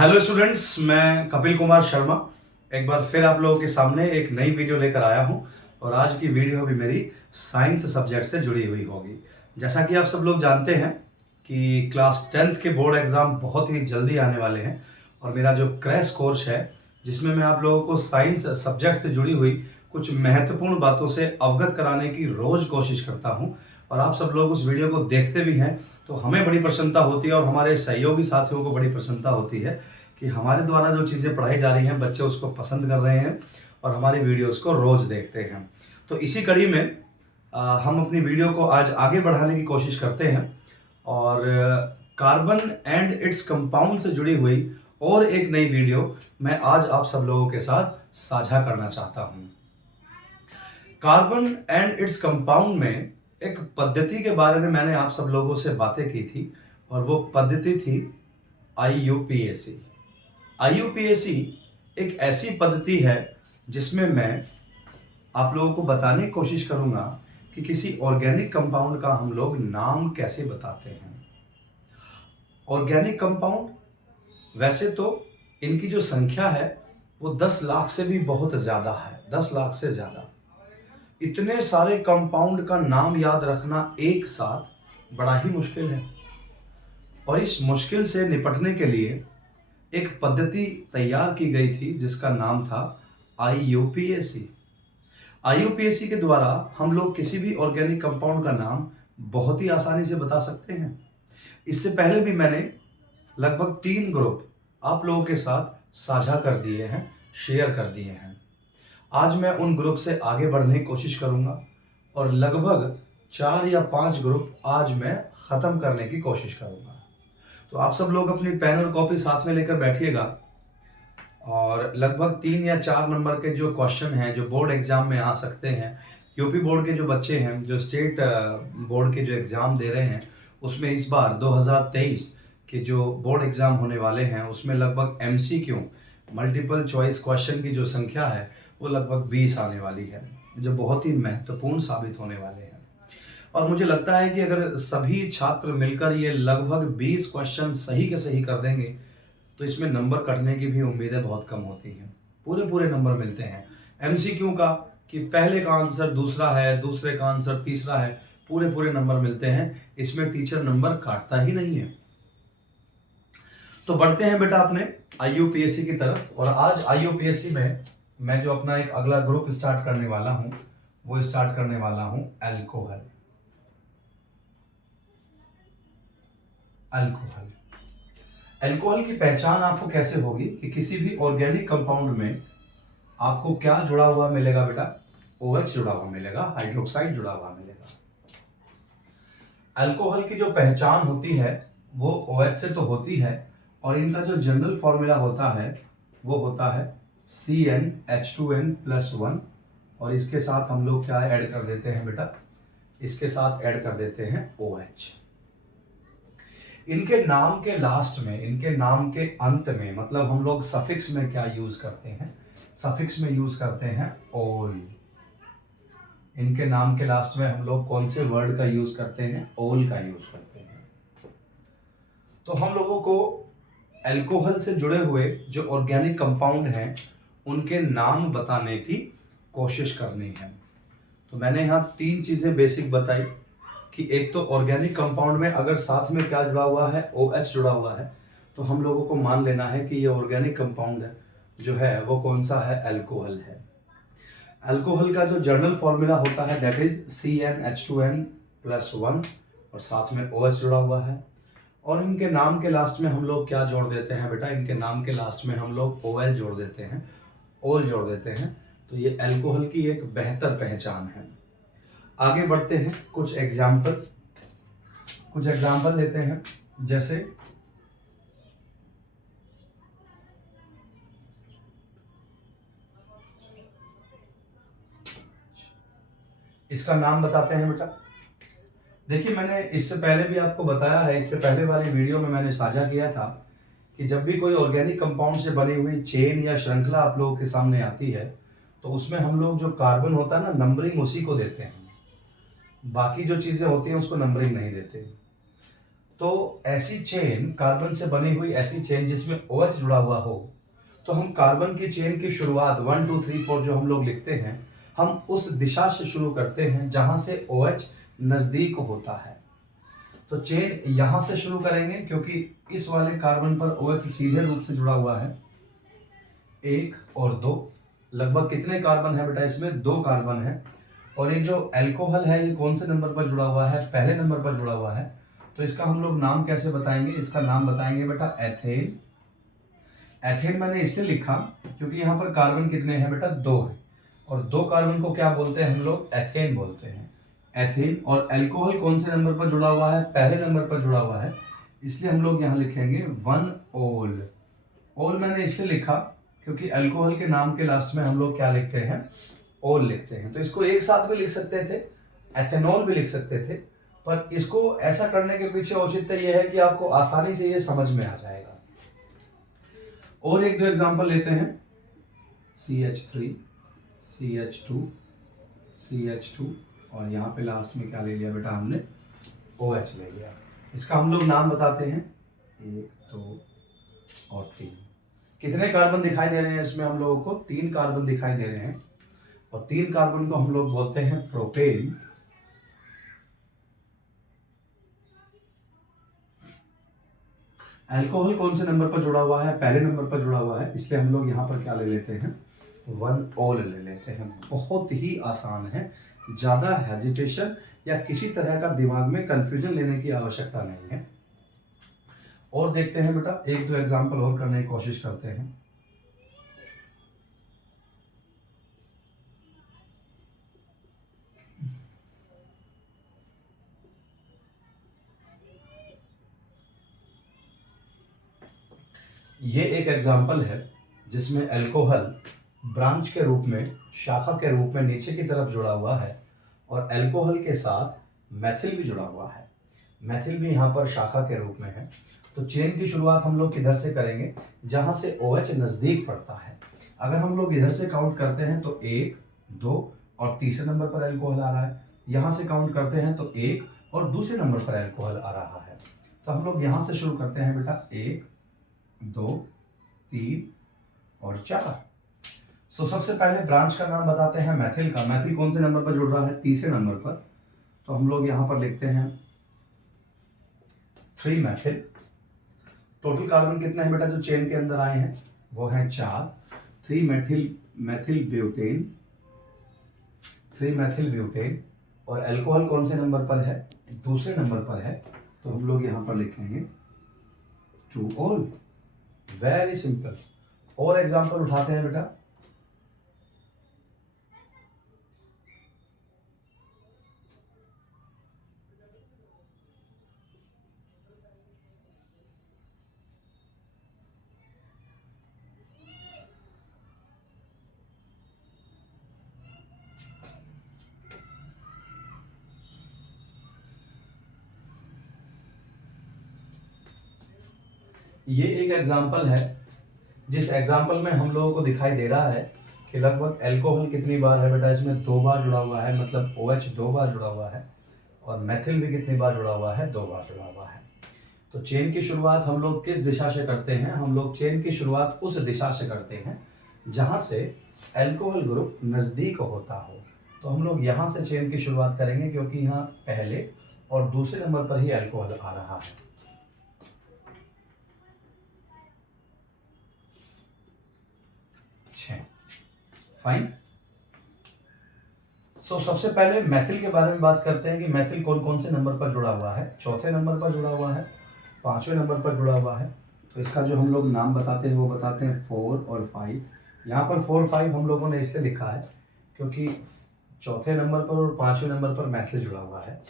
Hello students, मैं कपिल कुमार शर्मा एक बार फिर आप लोगों के सामने एक नई वीडियो लेकर आया हूं। और आज की वीडियो भी मेरी साइंस सब्जेक्ट से जुड़ी हुई होगी। जैसा कि आप सब लोग जानते हैं कि क्लास 10th के बोर्ड एग्ज़ाम बहुत ही जल्दी आने वाले हैं। और मेरा जो क्रैश कोर्स है जिसमें मैं आप लोगों को साइंस सब्जेक्ट से जुड़ी हुई कुछ महत्वपूर्ण बातों से अवगत कराने की रोज़ कोशिश करता हूँ। और आप सब लोग उस वीडियो को देखते भी हैं तो हमें बड़ी प्रसन्नता होती है और हमारे सहयोगी साथियों को बड़ी प्रसन्नता होती है कि हमारे द्वारा जो चीज़ें पढ़ाई जा रही हैं बच्चे उसको पसंद कर रहे हैं और हमारी वीडियोस को रोज़ देखते हैं। तो इसी कड़ी में हम अपनी वीडियो को आज आगे बढ़ाने की कोशिश करते हैं और कार्बन एंड इट्स कंपाउंड से जुड़ी हुई और एक नई वीडियो मैं आज आप सब लोगों के साथ साझा करना चाहता हूँ। कार्बन एंड इट्स कंपाउंड में एक पद्धति के बारे में मैंने आप सब लोगों से बातें की थी और वो पद्धति थी IUPAC। IUPAC एक ऐसी पद्धति है जिसमें मैं आप लोगों को बताने की कोशिश करूंगा कि किसी ऑर्गेनिक कंपाउंड का हम लोग नाम कैसे बताते हैं। ऑर्गेनिक कंपाउंड वैसे तो इनकी जो संख्या है वो 10 लाख से भी बहुत ज़्यादा है, 10 लाख से ज़्यादा। इतने सारे कंपाउंड का नाम याद रखना एक साथ बड़ा ही मुश्किल है और इस मुश्किल से निपटने के लिए एक पद्धति तैयार की गई थी जिसका नाम था IUPAC। IUPAC के द्वारा हम लोग किसी भी ऑर्गेनिक कंपाउंड का नाम बहुत ही आसानी से बता सकते हैं। इससे पहले भी मैंने लगभग 3 ग्रुप आप लोगों के साथ साझा कर दिए हैं, शेयर कर दिए हैं। आज मैं उन ग्रुप से आगे बढ़ने की कोशिश करूंगा और लगभग 4 या 5 ग्रुप आज मैं ख़त्म करने की कोशिश करूंगा। तो आप सब लोग अपनी पेन और कॉपी साथ में लेकर बैठिएगा और लगभग 3 या 4 नंबर के जो क्वेश्चन हैं जो बोर्ड एग्जाम में आ सकते हैं, यूपी बोर्ड के जो बच्चे हैं जो स्टेट बोर्ड के जो एग्ज़ाम दे रहे हैं उसमें इस बार 2023 के जो बोर्ड एग्ज़ाम होने वाले हैं उसमें लगभग MCQ मल्टीपल चॉइस क्वेश्चन की जो संख्या है वो लगभग 20 आने वाली है जो बहुत ही महत्वपूर्ण साबित होने वाले हैं। और मुझे लगता है कि अगर सभी छात्र मिलकर ये लगभग 20 क्वेश्चन सही के सही कर देंगे तो इसमें नंबर कटने की भी उम्मीदें बहुत कम होती हैं। पूरे पूरे नंबर मिलते हैं MCQ का कि पहले का आंसर दूसरा है, दूसरे का आंसर तीसरा है, पूरे पूरे नंबर मिलते हैं। इसमें टीचर नंबर काटता ही नहीं है। तो बढ़ते हैं बेटा अपने IUPAC की तरफ। और आज IUPAC में मैं जो अपना एक अगला ग्रुप स्टार्ट करने वाला हूं वो स्टार्ट करने वाला हूं अल्कोहल। अल्कोहल अल्कोहल की पहचान आपको कैसे होगी कि किसी भी ऑर्गेनिक कंपाउंड में आपको क्या जुड़ा हुआ मिलेगा बेटा? OH जुड़ा हुआ मिलेगा, हाइड्रोक्साइड जुड़ा हुआ मिलेगा। अल्कोहल की जो पहचान होती है वो OH से तो होती है और इनका जो जनरल फॉर्मूला होता है वो होता है CnH2n+1 और इसके साथ हम लोग क्या ऐड कर देते हैं बेटा? इसके साथ ऐड कर देते हैं OH। इनके नाम के लास्ट में, इनके नाम के अंत में, मतलब हम लोग सफिक्स में क्या यूज करते हैं? सफिक्स में यूज करते हैं ओल। इनके नाम के लास्ट में हम लोग कौन से वर्ड का यूज करते हैं? ओल का यूज करते हैं। तो हम लोगों को अल्कोहल से जुड़े हुए जो ऑर्गेनिक कंपाउंड हैं उनके नाम बताने की कोशिश करनी है। तो मैंने यहाँ 3 चीजें बेसिक बताई कि एक तो ऑर्गेनिक कंपाउंड में अगर साथ में क्या जुड़ा हुआ है? OH जुड़ा हुआ है तो हम लोगों को मान लेना है कि ये ऑर्गेनिक कंपाउंड है जो है वो कौन सा है? अल्कोहल है। अल्कोहल का जो जनरल फॉर्मूला होता है दैट इज CnH2n+1 और साथ में OH जुड़ा हुआ है। और इनके नाम के लास्ट में हम लोग क्या जोड़ देते हैं बेटा? इनके नाम के लास्ट में हम लोग OL जोड़ देते हैं, ओल जोड़ देते हैं। तो ये अल्कोहल की एक बेहतर पहचान है। आगे बढ़ते हैं, कुछ एग्जाम्पल लेते हैं। जैसे इसका नाम बताते हैं बेटा। देखिए मैंने इससे पहले भी आपको बताया है, इससे पहले वाली वीडियो में मैंने साझा किया था कि जब भी कोई ऑर्गेनिक कंपाउंड से बनी हुई चेन या श्रृंखला आप लोगों के सामने आती है तो उसमें हम लोग जो कार्बन होता है ना, नंबरिंग उसी को देते हैं, बाकी जो चीजें होती हैं उसको नंबरिंग नहीं देते। तो ऐसी चेन, कार्बन से बनी हुई ऐसी चेन जिसमें OH जुड़ा हुआ हो, तो हम कार्बन की चेन की शुरुआत 1 2 3 4 जो हम लोग लिखते हैं, हम उस दिशा से शुरू करते हैं जहां से OH नजदीक होता है। तो चेन यहां से शुरू करेंगे क्योंकि इस वाले कार्बन पर OH सीधे रूप से जुड़ा हुआ है। 1 और 2, लगभग कितने कार्बन है बेटा इसमें? 2 कार्बन है। और ये जो अल्कोहल है ये कौन से नंबर पर जुड़ा हुआ है? पहले नंबर पर जुड़ा हुआ है। तो इसका हम लोग नाम कैसे बताएंगे? इसका नाम बताएंगे बेटा एथेन। एथेन मैंने इसलिए लिखा क्योंकि यहाँ पर कार्बन कितने हैं बेटा? 2 है। और 2 कार्बन को क्या बोलते हैं हम लोग? एथेन बोलते हैं। एथेन। और अल्कोहल कौन से नंबर पर जुड़ा हुआ है? पहले नंबर पर जुड़ा हुआ है, इसलिए हम लोग यहाँ लिखेंगे 1 ओल। ओल मैंने इसलिए लिखा क्योंकि अल्कोहल के नाम के लास्ट में हम लोग क्या लिखते हैं? ओल लिखते हैं। तो इसको एक साथ भी लिख सकते थे, एथेनॉल भी लिख सकते थे, पर इसको ऐसा करने के पीछे औचित्य यह है कि आपको आसानी से ये समझ में आ जाएगा। और एक दो एग्जांपल लेते हैं। CH3, CH2, CH2 और यहाँ पे लास्ट में क्या ले लिया बेटा हमने? OH ले लिया। इसका हम लोग नाम बताते हैं 1 2 और 3। कितने कार्बन दिखाई दे रहे हैं इसमें हम लोगों को? 3 कार्बन दिखाई दे रहे हैं। और 3 कार्बन को हम लोग बोलते हैं प्रोपेन। अल्कोहल कौन से नंबर पर जुड़ा हुआ है? पहले नंबर पर जुड़ा हुआ है, इसलिए हम लोग यहाँ पर क्या ले लेते हैं? 1 ओल ले लेते हैं। बहुत ही आसान है, ज्यादा हेजिटेशन या किसी तरह का दिमाग में कंफ्यूजन लेने की आवश्यकता नहीं है। और देखते हैं बेटा, एक दो एग्जांपल और करने की कोशिश करते हैं। ये एक एग्जांपल है जिसमें अल्कोहल ब्रांच के रूप में, शाखा के रूप में नीचे की तरफ जुड़ा हुआ है और अल्कोहल के साथ मैथिल भी जुड़ा हुआ है। मैथिल भी यहाँ पर शाखा के रूप में है। तो चेन की शुरुआत हम लोग किधर से करेंगे? जहां से OH नजदीक पड़ता है। अगर हम लोग इधर से काउंट करते हैं तो 1 2 और तीसरे नंबर पर अल्कोहल आ रहा है। यहां से काउंट करते हैं तो 1 और दूसरे नंबर पर अल्कोहल आ रहा है। तो हम लोग यहां से शुरू करते हैं बेटा 1 2 3 और 4। सो सबसे पहले ब्रांच का नाम बताते हैं मैथिल का। मैथिल कौन से नंबर पर जुड़ रहा है? तीसरे नंबर पर। तो हम लोग यहां पर लिखते हैं 3 मैथिल। टोटल कार्बन कितने हैं बेटा जो चेन के अंदर आए हैं? वो हैं 4। 3 मैथिल मैथिल ब्यूटेन, 3 मैथिल ब्यूटेन। और अल्कोहल कौन से नंबर पर है? दूसरे नंबर पर है। तो हम लोग यहां पर लिखेंगे 2 ओल। Very simple. और एग्जांपल उठाते हैं बेटा। ये एक एग्जाम्पल है जिस एग्जाम्पल में हम लोगों को दिखाई दे रहा है कि लगभग अल्कोहल कितनी बार है बेटा इसमें? 2 बार जुड़ा हुआ है, मतलब OH 2 बार जुड़ा हुआ है। और मैथिल भी कितनी बार जुड़ा हुआ है? 2 बार जुड़ा हुआ है। तो चेन की शुरुआत हम लोग किस दिशा से करते हैं? हम लोग चेन की शुरुआत उस दिशा से करते हैं जहां से अल्कोहल ग्रुप नजदीक होता हो। तो हम लोग यहां से चेन की शुरुआत करेंगे क्योंकि यहाँ पहले और दूसरे नंबर पर ही अल्कोहल आ रहा है। फाइन। सो सबसे पहले मैथिल के बारे में बात करते हैं कि मैथिल कौन कौन से नंबर पर जुड़ा हुआ है। चौथे नंबर पर जुड़ा हुआ है, पांचवें नंबर पर जुड़ा हुआ है। तो इसका जो हम लोग नाम बताते हैं वो बताते हैं 4 और 5। यहाँ पर 4 5 हम लोगों ने इसलिए लिखा है क्योंकि चौथे नंबर पर और पांचवें नंबर पर मैथिल जुड़ा हुआ है।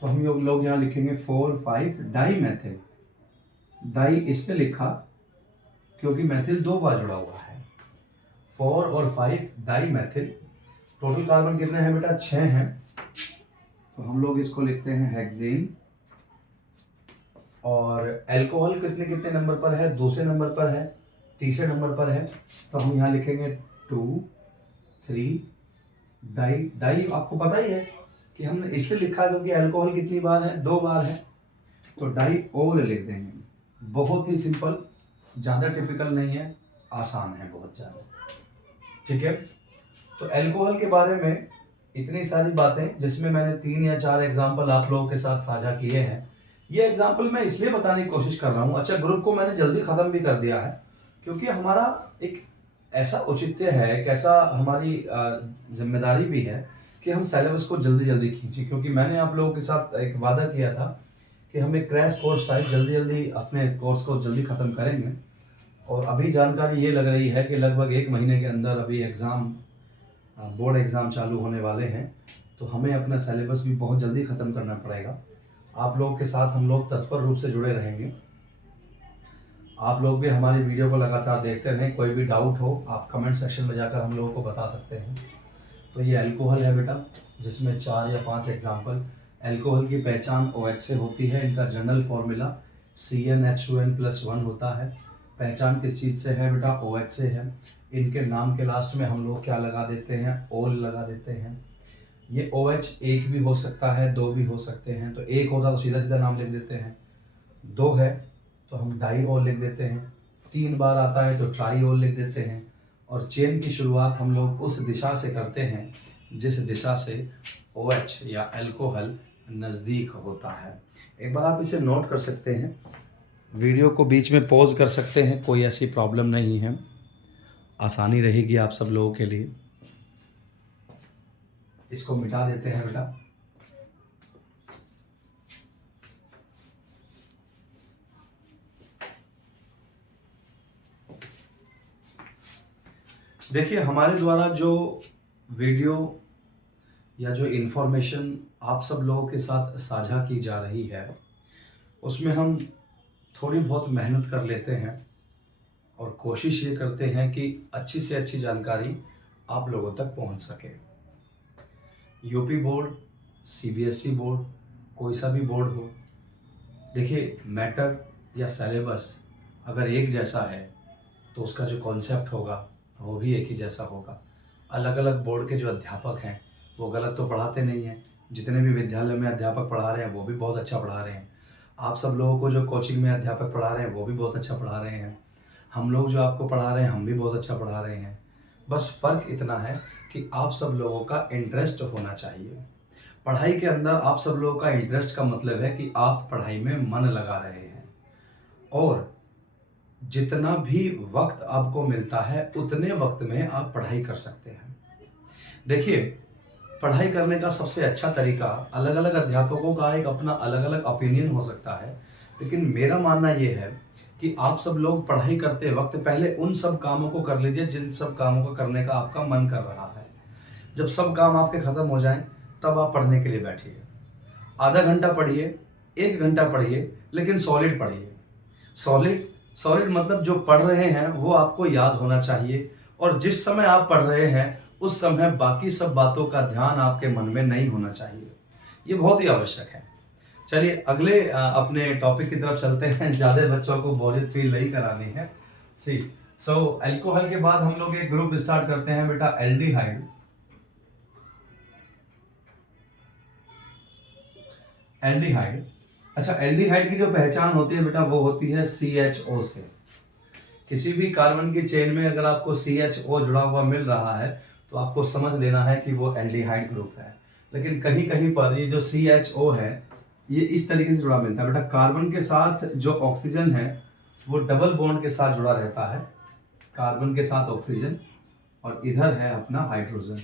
तो हम लोग यहाँ लिखेंगे 4 5 डाई मैथिल। डाई इसलिए लिखा क्योंकि मैथिल 2 बार जुड़ा हुआ है। 4 और 5 डाई मैथिल। टोटल कार्बन कितने हैं बेटा? 6 हैं। तो हम लोग इसको लिखते हैं हेक्सेन। और अल्कोहल कितने कितने नंबर पर है? दूसरे नंबर पर है, तीसरे नंबर पर है। तो हम यहाँ लिखेंगे 2 3 डाई। डाई आपको पता ही है कि हमने इसलिए लिखा क्योंकि अल्कोहल कितनी बार है? 2 बार है। तो डाइओल लिख देंगे। बहुत ही सिंपल, ज़्यादा टिपिकल नहीं है, आसान है बहुत ज़्यादा। ठीक है, तो अल्कोहल के बारे में इतनी सारी बातें, जिसमें मैंने 3 या 4 एग्जाम्पल आप लोगों के साथ साझा किए हैं। ये एग्जाम्पल मैं इसलिए बताने की कोशिश कर रहा हूँ। अच्छा, ग्रुप को मैंने जल्दी ख़त्म भी कर दिया है, क्योंकि हमारा एक ऐसा औचित्य है, एक ऐसा हमारी जिम्मेदारी भी है कि हम सिलेबस को जल्दी जल्दी खींचें। क्योंकि मैंने आप लोगों के साथ एक वादा किया था कि हम एक क्रैश कोर्स टाइप जल्दी जल्दी अपने कोर्स को जल्दी ख़त्म करेंगे। और अभी जानकारी ये लग रही है कि लगभग 1 महीने के अंदर अभी एग्ज़ाम, बोर्ड एग्ज़ाम चालू होने वाले हैं, तो हमें अपना सिलेबस भी बहुत जल्दी ख़त्म करना पड़ेगा। आप लोगों के साथ हम लोग तत्पर रूप से जुड़े रहेंगे। आप लोग भी हमारी वीडियो को लगातार देखते रहें। कोई भी डाउट हो आप कमेंट सेक्शन में जाकर हम लोगों को बता सकते हैं। तो ये अल्कोहल है बेटा, जिसमें 4 या 5 एग्जाम्पल। अल्कोहल की पहचान OH से होती है। इनका जनरल फॉर्मूला CnH2n+1 होता है। पहचान किस चीज़ से है बेटा? OH से है। इनके नाम के लास्ट में हम लोग क्या लगा देते हैं? ओल लगा देते हैं। ये OH एक भी हो सकता है, 2 भी हो सकते हैं। तो एक होता तो सीधा सीधा नाम लिख देते हैं, 2 है तो हम डाइओल लिख देते हैं, 3 बार आता है तो ट्राइओल लिख देते हैं। और चेन की शुरुआत हम लोग उस दिशा से करते हैं जिस दिशा से OH या अल्कोहल नज़दीक होता है। एक बार आप इसे नोट कर सकते हैं, वीडियो को बीच में पॉज कर सकते हैं, कोई ऐसी प्रॉब्लम नहीं है, आसानी रहेगी आप सब लोगों के लिए। इसको मिटा देते हैं बेटा। देखिए, हमारे द्वारा जो वीडियो या जो इन्फॉर्मेशन आप सब लोगों के साथ साझा की जा रही है, उसमें हम थोड़ी बहुत मेहनत कर लेते हैं और कोशिश ये करते हैं कि अच्छी से अच्छी जानकारी आप लोगों तक पहुंच सके। यूपी बोर्ड, CBSE बोर्ड, कोई सा भी बोर्ड हो, देखिए मैटर या सिलेबस अगर एक जैसा है तो उसका जो कॉन्सेप्ट होगा वो भी एक ही जैसा होगा। अलग अलग बोर्ड के जो अध्यापक हैं वो गलत तो पढ़ाते नहीं हैं। जितने भी विद्यालय में अध्यापक पढ़ा रहे हैं वो भी बहुत अच्छा पढ़ा रहे हैं। आप सब लोगों को जो कोचिंग में अध्यापक पढ़ा रहे हैं वो भी बहुत अच्छा पढ़ा रहे हैं। हम लोग जो आपको पढ़ा रहे हैं हम भी बहुत अच्छा पढ़ा रहे हैं। बस फ़र्क इतना है कि आप सब लोगों का इंटरेस्ट होना चाहिए। पढ़ाई के अंदर आप सब लोगों का इंटरेस्ट का मतलब है कि आप पढ़ाई में मन लगा रहे हैं और जितना भी वक्त आपको मिलता है उतने वक्त में आप पढ़ाई कर सकते हैं। देखिए, पढ़ाई करने का सबसे अच्छा तरीका, अलग अलग अध्यापकों का एक अपना अलग अलग ओपिनियन हो सकता है, लेकिन मेरा मानना ये है कि आप सब लोग पढ़ाई करते वक्त पहले उन सब कामों को कर लीजिए जिन सब कामों को करने का आपका मन कर रहा है। जब सब काम आपके ख़त्म हो जाएं तब आप पढ़ने के लिए बैठिए। आधा घंटा पढ़िए, 1 घंटा पढ़िए, लेकिन सॉलिड पढ़िए। सॉलिड मतलब जो पढ़ रहे हैं वो आपको याद होना चाहिए, और जिस समय आप पढ़ रहे हैं उस समय बाकी सब बातों का ध्यान आपके मन में नहीं होना चाहिए। ये बहुत ही आवश्यक है। चलिए अगले अपने टॉपिक की तरफ चलते हैं। ज़्यादा बच्चों को बोरियत फील नहीं करानी है। सो अल्कोहल के बाद हम लोग एक ग्रुप स्टार्ट करते हैं बेटा, एल्डिहाइड। एल्डिहाइड, अच्छा, एल्डिहाइड की जो पहचान होती है बेटा वो होती है CHO से। किसी भी कार्बन की चेन में अगर आपको CHO जुड़ा हुआ मिल रहा है तो आपको समझ लेना है कि वो एल्डिहाइड ग्रुप है। लेकिन कहीं कहीं पर ये जो CHO है ये इस तरीके से जुड़ा मिलता है बेटा, कार्बन के साथ जो ऑक्सीजन है वो डबल बॉन्ड के साथ जुड़ा रहता है, कार्बन के साथ ऑक्सीजन, और इधर है अपना हाइड्रोजन।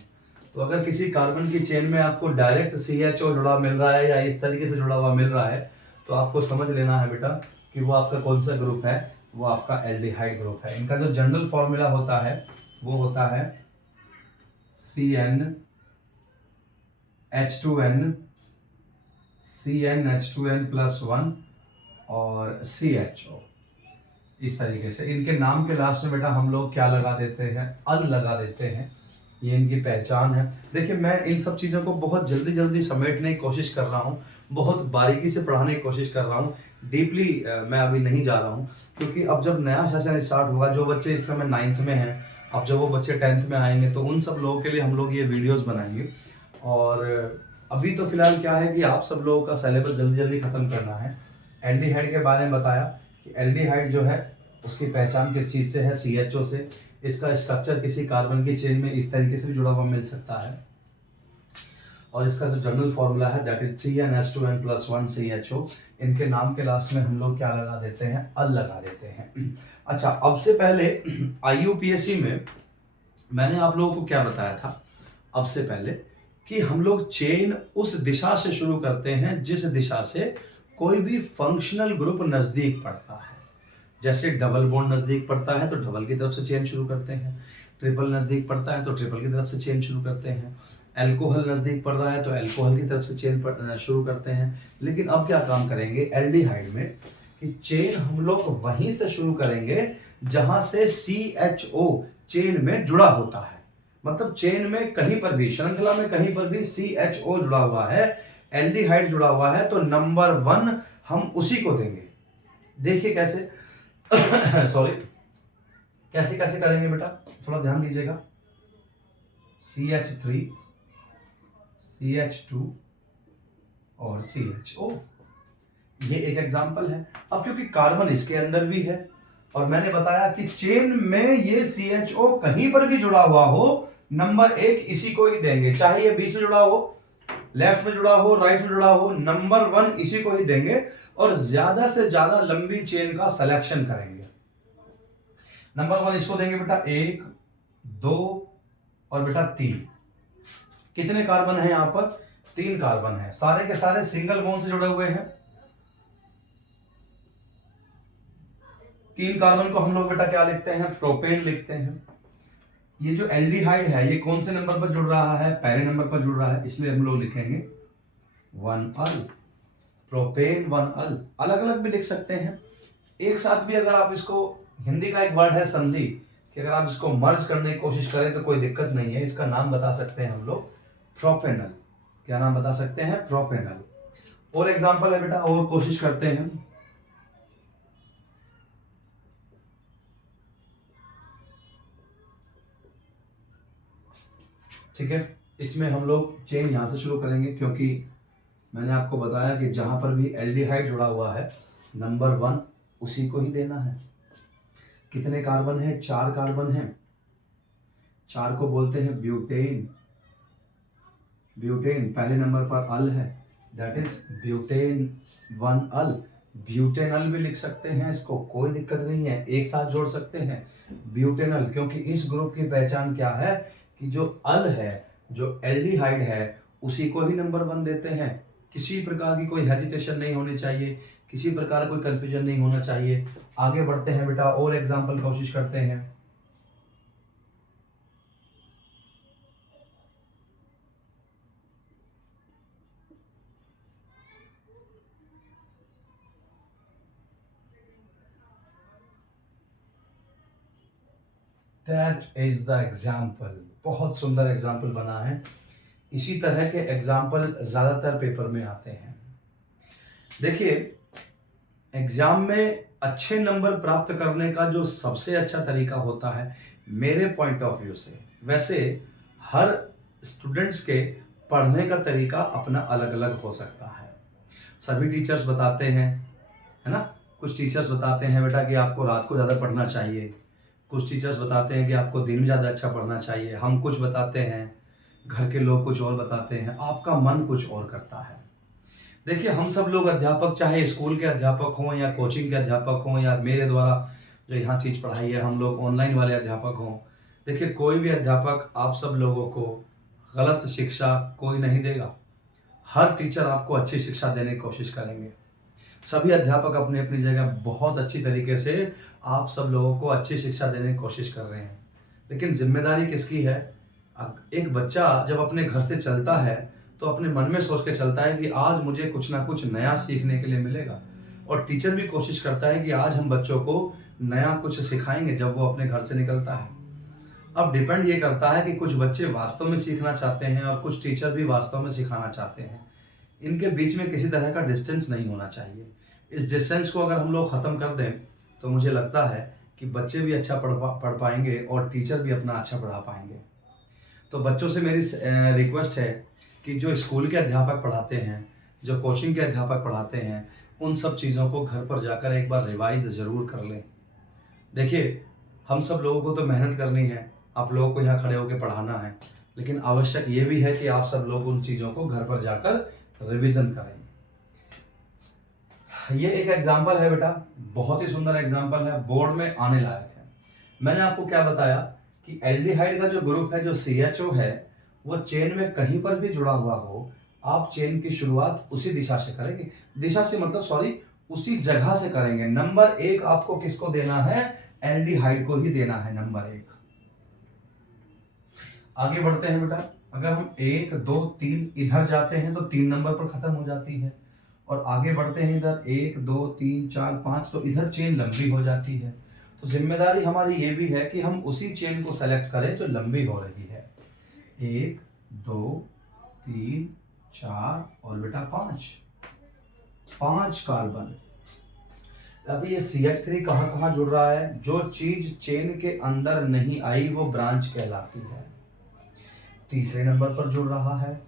तो अगर किसी कार्बन की चेन में आपको डायरेक्ट CHO जुड़ा मिल रहा है या इस तरीके से जुड़ा हुआ मिल रहा है तो आपको समझ लेना है बेटा कि वो आपका कौन सा ग्रुप है, वो आपका एल्डिहाइड ग्रुप है। इनका जो जनरल फॉर्मूला होता है वो होता है CnH2n+1 और CHO। इस तरीके से इनके नाम के लास्ट में बेटा हम लोग क्या लगा देते हैं? अल लगा देते हैं। ये इनकी पहचान है। देखिए, मैं इन सब चीज़ों को बहुत जल्दी जल्दी समेटने की कोशिश कर रहा हूँ, बहुत बारीकी से पढ़ाने की कोशिश कर रहा हूँ। डीपली मैं अभी नहीं जा रहा हूँ, क्योंकि अब जब नया सेशन स्टार्ट होगा, जो बच्चे इस समय 9th में हैं, अब जब वो बच्चे 10th में आएंगे तो उन सब लोगों के लिए हम लोग ये वीडियोज़ बनाएंगे। और अभी तो फिलहाल क्या है कि आप सब लोगों का सिलेबस जल्दी जल्दी ख़त्म करना है। एल्डिहाइड के बारे में बताया कि एल्डिहाइड जो है उसकी पहचान किस चीज़ से है, CHO से। इसका स्ट्रक्चर किसी कार्बन की चेन में इस तरीके से भी जुड़ा हुआ मिल सकता है, और इसका जो जनरल फॉर्मूला है दैट इज CnH2n+1 CHO। इनके नाम के लास्ट में हम लोग क्या लगा देते हैं, अल लगा देते हैं। अच्छा, अब से पहले IUPAC में मैंने आप लोगों को क्या बताया था, अब से पहले कि हम लोग चेन उस दिशा से शुरू करते हैं जिस दिशा से कोई भी फंक्शनल ग्रुप नजदीक पड़ता है। जैसे डबल बॉन्ड नजदीक पड़ता है तो डबल की तरफ से चेन शुरू करते हैं, ट्रिपल नजदीक पड़ता है तो ट्रिपल की तरफ से चेन शुरू करते हैं, एल्कोहल नजदीक पड़ रहा है तो एल्कोहल की तरफ से चेन शुरू करते हैं। लेकिन अब क्या काम करेंगे एल्डिहाइड में कि चेन हम लोग वहीं से शुरू करेंगे जहां से CHO चेन में जुड़ा होता है। मतलब चेन में कहीं पर भी, श्रृंखला में कहीं पर भी CHO जुड़ा हुआ है, एल्डिहाइड जुड़ा हुआ है, तो नंबर 1 हम उसी को देंगे। देखिए कैसे सॉरी, कैसे कैसे करेंगे बेटा, थोड़ा ध्यान दीजिएगा। CH3, CH2 और CHO, ये एक एग्जांपल है। अब क्योंकि कार्बन इसके अंदर भी है और मैंने बताया कि चेन में ये CHO कहीं पर भी जुड़ा हुआ हो, नंबर 1 इसी को ही देंगे, चाहे ये बीच में जुड़ा हो, लेफ्ट में जुड़ा हो, राइट में जुड़ा हो, नंबर 1 इसी को ही देंगे और ज्यादा से ज्यादा लंबी चेन का सिलेक्शन करेंगे। नंबर 1 इसको देंगे बेटा, 1 2 और बेटा 3। कितने कार्बन है यहां पर, 3 कार्बन है, सारे के सारे सिंगल बॉन्ड से जुड़े हुए हैं। 3 कार्बन को हम लोग बेटा क्या लिखते हैं, प्रोपेन लिखते हैं। ये जो एल्डिहाइड है ये कौन से नंबर पर जुड़ रहा है, पहले नंबर पर जुड़ रहा है, इसलिए हम लोग लिखेंगे 1अल, प्रोपेन 1अल। अलग अलग भी लिख सकते हैं, एक साथ भी। अगर आप इसको, हिंदी का एक वर्ड है संधि, कि अगर आप इसको मर्ज करने की कोशिश करें तो कोई दिक्कत नहीं है। इसका नाम बता सकते हैं हम लोग प्रोपेनल। क्या नाम बता सकते हैं, प्रोपेनल। और एग्जांपल है बेटा, और कोशिश करते हैं। ठीक है, इसमें हम लोग चेन यहां से शुरू करेंगे क्योंकि मैंने आपको बताया कि जहां पर भी एल्डिहाइड जुड़ा हुआ है नंबर 1 उसी को ही देना है। कितने कार्बन है, 4 कार्बन है, 4 को बोलते हैं ब्यूटेन। ब्यूटेन पहले नंबर पर अल है, दैट इज ब्यूटेन 1अल। ब्यूटेनल भी लिख सकते हैं इसको, कोई दिक्कत नहीं है, एक साथ जोड़ सकते हैं ब्यूटेनल, क्योंकि इस ग्रुप की पहचान क्या है कि जो अल है, जो एल्डिहाइड है, उसी को ही नंबर 1 देते हैं। किसी प्रकार की कोई हेजिटेशन नहीं होनी चाहिए, किसी प्रकार का कोई कंफ्यूजन नहीं होना चाहिए। आगे बढ़ते हैं बेटा, और एग्जांपल कोशिश करते हैं। That is the example. बहुत सुंदर एग्जाम्पल बना है। इसी तरह के एग्जाम्पल ज्यादातर पेपर में आते हैं। देखिए, एग्जाम में अच्छे नंबर प्राप्त करने का जो सबसे अच्छा तरीका होता है मेरे पॉइंट ऑफ व्यू से, वैसे हर स्टूडेंट्स के पढ़ने का तरीका अपना अलग अलग हो सकता है। सभी टीचर्स बताते हैं, है ना, कुछ टीचर्स बताते हैं बेटा कि आपको रात को ज़्यादा पढ़ना चाहिए, कुछ टीचर्स बताते हैं कि आपको दिन में ज़्यादा अच्छा पढ़ना चाहिए, हम कुछ बताते हैं, घर के लोग कुछ और बताते हैं, आपका मन कुछ और करता है। देखिए, हम सब लोग अध्यापक, चाहे स्कूल के अध्यापक हों या कोचिंग के अध्यापक हों या मेरे द्वारा जो यहाँ चीज़ पढ़ाई है हम लोग ऑनलाइन वाले अध्यापक हों, देखिए कोई भी अध्यापक आप सब लोगों को गलत शिक्षा कोई नहीं देगा। हर टीचर आपको अच्छी शिक्षा देने की कोशिश करेंगे। सभी अध्यापक अपनी अपनी जगह बहुत अच्छी तरीके से आप सब लोगों को अच्छी शिक्षा देने की कोशिश कर रहे हैं, लेकिन जिम्मेदारी किसकी है? एक बच्चा जब अपने घर से चलता है तो अपने मन में सोच के चलता है कि आज मुझे कुछ ना कुछ नया सीखने के लिए मिलेगा, और टीचर भी कोशिश करता है कि आज हम बच्चों को नया कुछ सिखाएंगे जब वो अपने घर से निकलता है। अब डिपेंड ये करता है कि कुछ बच्चे वास्तव में सीखना चाहते हैं और कुछ टीचर भी वास्तव में सिखाना चाहते हैं। इनके बीच में किसी तरह का डिस्टेंस नहीं होना चाहिए। इस डिस्टेंस को अगर हम लोग ख़त्म कर दें तो मुझे लगता है कि बच्चे भी अच्छा पढ़ पाएंगे और टीचर भी अपना अच्छा पढ़ा पाएंगे। तो बच्चों से मेरी रिक्वेस्ट है कि जो स्कूल के अध्यापक पढ़ाते हैं, जो कोचिंग के अध्यापक पढ़ाते हैं, उन सब चीज़ों को घर पर जाकर एक बार रिवाइज ज़रूर कर लें। देखिए, हम सब लोगों को तो मेहनत करनी है, आप लोगों को यहाँ खड़े होकर पढ़ाना है, लेकिन आवश्यक ये भी है कि आप सब लोग उन चीज़ों को घर पर जाकर रिवीजन करें। ये एक एग्जाम्पल है बेटा, बहुत ही सुंदर एग्जाम्पल है, बोर्ड में आने लायक है। मैंने आपको क्या बताया कि एल्डिहाइड का जो ग्रुप है, जो CHO है, वो चेन में कहीं पर भी जुड़ा हुआ हो, आप चेन की शुरुआत उसी दिशा से करेंगे। दिशा से मतलब सॉरी, उसी जगह से करेंगे। नंबर 1 आपको किसको देना है? एल्डिहाइड को ही देना है, नंबर 1। आगे बढ़ते हैं बेटा। अगर हम 1 2 3 इधर जाते हैं तो 3 नंबर पर खत्म हो जाती है, और आगे बढ़ते हैं इधर 1 2 3 4 5 तो इधर चेन लंबी हो जाती है। तो जिम्मेदारी हमारी ये भी है कि हम उसी चेन को सेलेक्ट करें जो लंबी हो रही है। 1 2 3 4 और बेटा 5 कार्बन। अभी ये CH3 कहाँ कहाँ जुड़ रहा है? जो चीज चेन के अंदर नहीं आई वो ब्रांच कहलाती है। तीसरे नंबर पर जुड़ रहा है,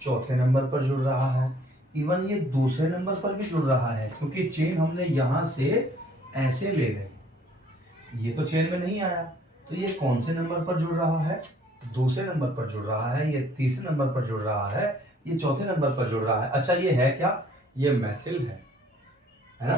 चौथे नंबर पर जुड़ रहा है, इवन ये दूसरे नंबर पर भी जुड़ रहा है, क्योंकि चेन हमने यहां से ऐसे ले गए, ये तो चेन में नहीं आया, तो ये कौन से नंबर पर जुड़ रहा है? दूसरे नंबर पर जुड़ रहा है, ये तीसरे नंबर पर जुड़ रहा है, ये चौथे नंबर पर जुड़ रहा है। अच्छा, ये है क्या? ये मैथिल है ना?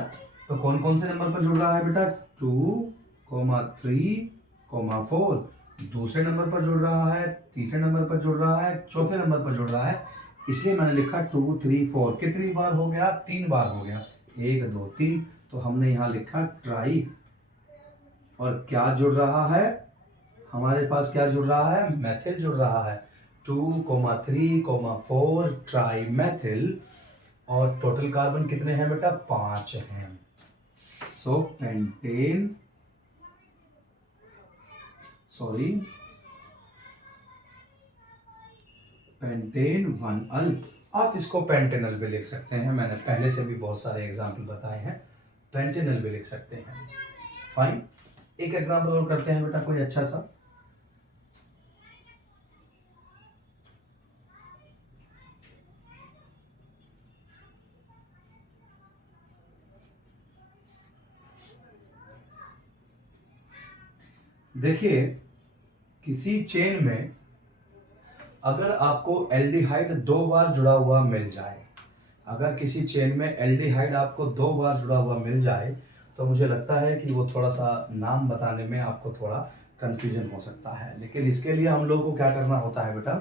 तो कौन कौन से नंबर पर जुड़ रहा है बेटा? 2, 3, 4 दूसरे नंबर पर जुड़ रहा है, तीसरे नंबर पर जुड़ रहा है, चौथे नंबर पर जुड़ रहा है, इसलिए मैंने लिखा 2 3 4। कितनी बार हो गया? 3 बार हो गया। 1 2 3, तो हमने यहाँ लिखा ट्राई। और क्या जुड़ रहा है हमारे पास? क्या जुड़ रहा है? मैथिल जुड़ रहा है। 2 3 4 ट्राई मैथिल। और टोटल कार्बन कितने हैं बेटा? 5 हैं। सो पेंटेन, पेंटेन 1 आप इसको पेंटेनल भी लिख सकते हैं, मैंने पहले से भी बहुत सारे एग्जाम्पल बताए हैं, पेंटेनल भी लिख सकते हैं। फाइन। एक एग्जाम्पल और करते हैं बेटा, कोई अच्छा सा। देखिए, किसी चेन में अगर आपको एल्डिहाइड 2 बार जुड़ा हुआ मिल जाए, अगर किसी चेन में एल्डिहाइड आपको 2 बार जुड़ा हुआ मिल जाए, तो मुझे लगता है कि वो थोड़ा सा नाम बताने में आपको थोड़ा कंफ्यूजन हो सकता है। लेकिन इसके लिए हम लोग को क्या करना होता है बेटा,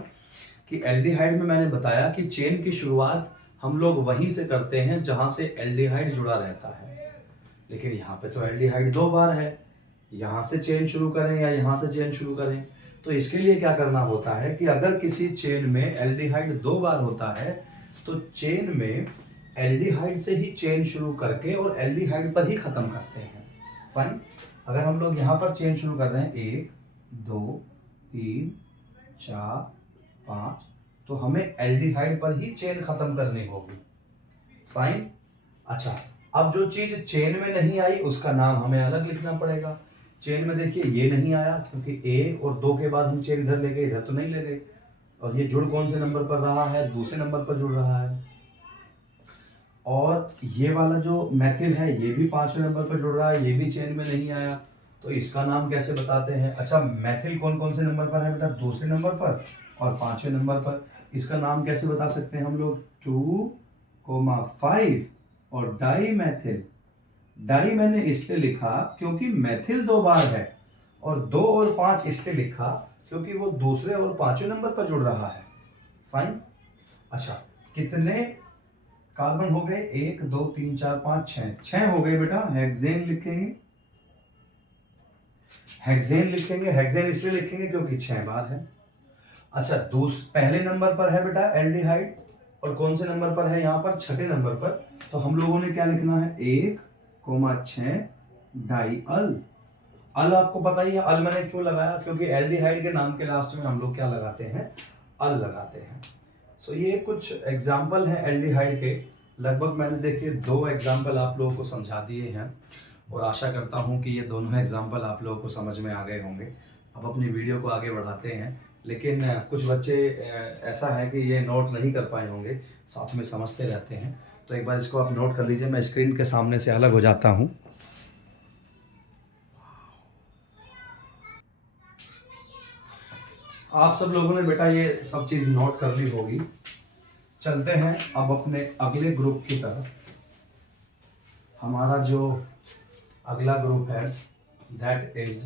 कि एल्डिहाइड में मैंने बताया कि चेन की शुरुआत हम लोग वहीं से करते हैं जहां से एल्डिहाइड जुड़ा रहता है। लेकिन यहाँ पे तो एल्डिहाइड 2 बार है, यहाँ से चेन शुरू करें या यहाँ से चेन शुरू करें, तो इसके लिए क्या करना होता है कि अगर किसी चेन में एल्डिहाइड 2 बार होता है, तो चेन में एल्डिहाइड से ही चेन शुरू करके और एल्डिहाइड पर ही खत्म करते हैं। फाइन। अगर हम लोग यहाँ पर चेन शुरू कर रहे हैं 1 2 3 4 5, तो हमें एल्डिहाइड पर ही चेन खत्म करनी होगी। फाइन। अच्छा, अब जो चीज चेन में नहीं आई उसका नाम हमें अलग लिखना पड़ेगा। चेन में देखिए ये नहीं आया, क्योंकि 1 और 2 के बाद हम चेन इधर ले गए, इधर तो नहीं ले गए। और ये जुड़ कौन से नंबर पर रहा है? दूसरे नंबर पर जुड़ रहा है। और ये वाला जो मैथिल है ये भी 5वें नंबर पर जुड़ रहा है, ये भी चेन में नहीं आया, तो इसका नाम कैसे बताते हैं? अच्छा, मैथिल कौन कौन से नंबर पर है बेटा? दूसरे नंबर पर और 5वें नंबर पर। इसका नाम कैसे बता सकते हैं हम लोग? 2, 5 और डाई मैथिल। डाई मैंने इसलिए लिखा क्योंकि मैथिल 2 बार है, और 2 और 5 इसलिए लिखा क्योंकि वो दूसरे और 5वें नंबर पर जुड़ रहा है। फाइन। अच्छा, कितने कार्बन हो गए? 1 2 3 4 5 6 हो गए बेटा। हेक्सेन लिखेंगे, हेक्सेन लिखेंगे। हेक्सेन इसलिए लिखेंगे क्योंकि 6 बार है। अच्छा, पहले नंबर पर है बेटा एल्डिहाइड, और कौन से नंबर पर है? यहाँ पर 6ठे नंबर पर। तो हम लोगों ने क्या लिखना है? 1 6 डाई अल। अल आपको पता ही है, अल मैंने क्यों लगाया? क्योंकि एल्डिहाइड के नाम के लास्ट में हम लोग क्या लगाते हैं? अल लगाते हैं। सो ये कुछ एग्जाम्पल है एल्डिहाइड के। लगभग मैंने देखिए 2 एग्जाम्पल आप लोगों को समझा दिए हैं, और आशा करता हूँ कि ये दोनों एग्जाम्पल आप लोगों को समझ में आ गए होंगे। अब अपनी वीडियो को आगे बढ़ाते हैं, लेकिन कुछ बच्चे ऐसा है कि ये नोट नहीं कर पाए होंगे, साथ में समझते रहते हैं, तो एक बार इसको आप नोट कर लीजिए। मैं स्क्रीन के सामने से अलग हो जाता हूँ। आप सब लोगों ने बेटा ये सब चीज़ नोट कर ली होगी। चलते हैं अब अपने अगले ग्रुप की तरफ। हमारा जो अगला ग्रुप है that is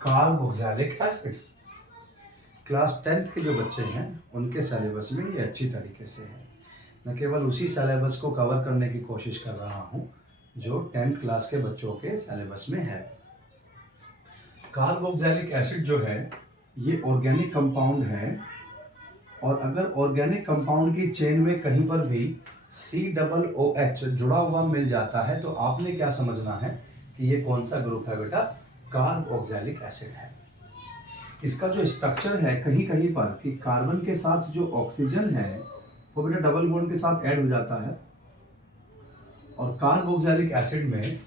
carboxylic acid. Class 10th के जो बच्चे हैं उनके सिलेबस में ये अच्छी तरीके से है। मैं केवल उसी सिलेबस को कवर करने की कोशिश कर रहा हूँ जो 10th क्लास के बच्चों के सिलेबस में है। कार्बोक्सिलिक एसिड जो है ये ऑर्गेनिक कंपाउंड है, और अगर ऑर्गेनिक कंपाउंड की चेन में कहीं पर भी COOH जुड़ा हुआ मिल जाता है तो आपने क्या समझना है कि ये कौन सा ग्रुप है बेटा, कार्बोक्सिलिक एसिड है। इसका जो स्ट्रक्चर है कहीं कहीं पर कि कार्बन के साथ जो ऑक्सीजन है वो बेटा डबल बॉन्ड के साथ ऐड हो जाता है, और कार्बोक्सिलिक एसिड में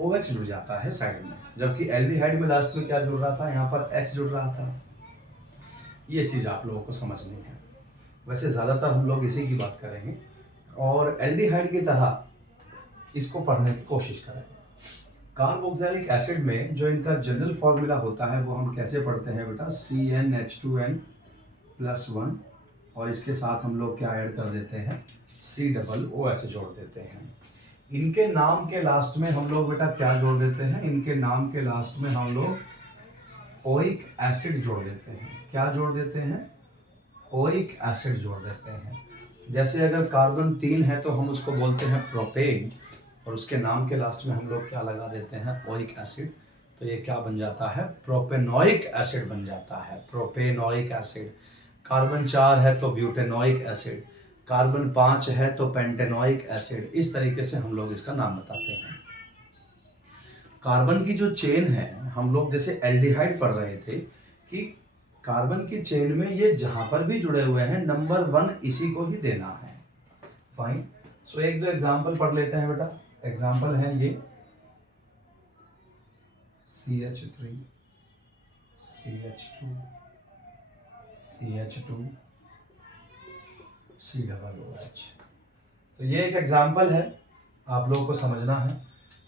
OH जुड़ जाता है साइड में, जबकि एल्डिहाइड में लास्ट में क्या जुड़ रहा था, यहाँ पर H जुड़ रहा था। ये चीज़ आप लोगों को समझनी है। वैसे ज़्यादातर हम लोग इसी की बात करेंगे और एल्डिहाइड की तरह इसको पढ़ने की कोशिश करेंगे। कार्बोक्सिलिक एसिड में जो इनका जनरल फॉर्मूला होता है वो हम कैसे पढ़ते हैं बेटा, CnH2n+1, और इसके साथ हम लोग क्या ऐड कर देते हैं, COOH जोड़ देते हैं। इनके नाम के लास्ट में हम लोग बेटा क्या जोड़ देते हैं, इनके नाम के लास्ट में हम लोग ओइक एसिड जोड़ देते हैं। क्या जोड़ देते हैं, ओइक एसिड जोड़ देते हैं। जैसे अगर कार्बन 3 है तो हम उसको बोलते हैं प्रोपेन, और उसके नाम के लास्ट में हम लोग क्या लगा देते हैं, ओइक एसिड। तो ये क्या बन जाता है, प्रोपेनोइक एसिड बन जाता है, प्रोपेनोइक एसिड। कार्बन 4 है तो ब्यूटेनोइक एसिड, कार्बन 5 है तो पेंटेनोइक एसिड। इस तरीके से हम लोग इसका नाम बताते हैं। कार्बन की जो चेन है, हम लोग जैसे एल्डिहाइड पढ़ रहे थे कि कार्बन की चेन में ये जहां पर भी जुड़े हुए हैं नंबर 1 इसी को ही देना है। फाइन। सो एक दो एग्जांपल पढ़ लेते हैं बेटा। एग्जांपल है ये CH3 CH2 CH2 COOH। तो ये एक एग्जांपल है, आप लोगों को समझना है।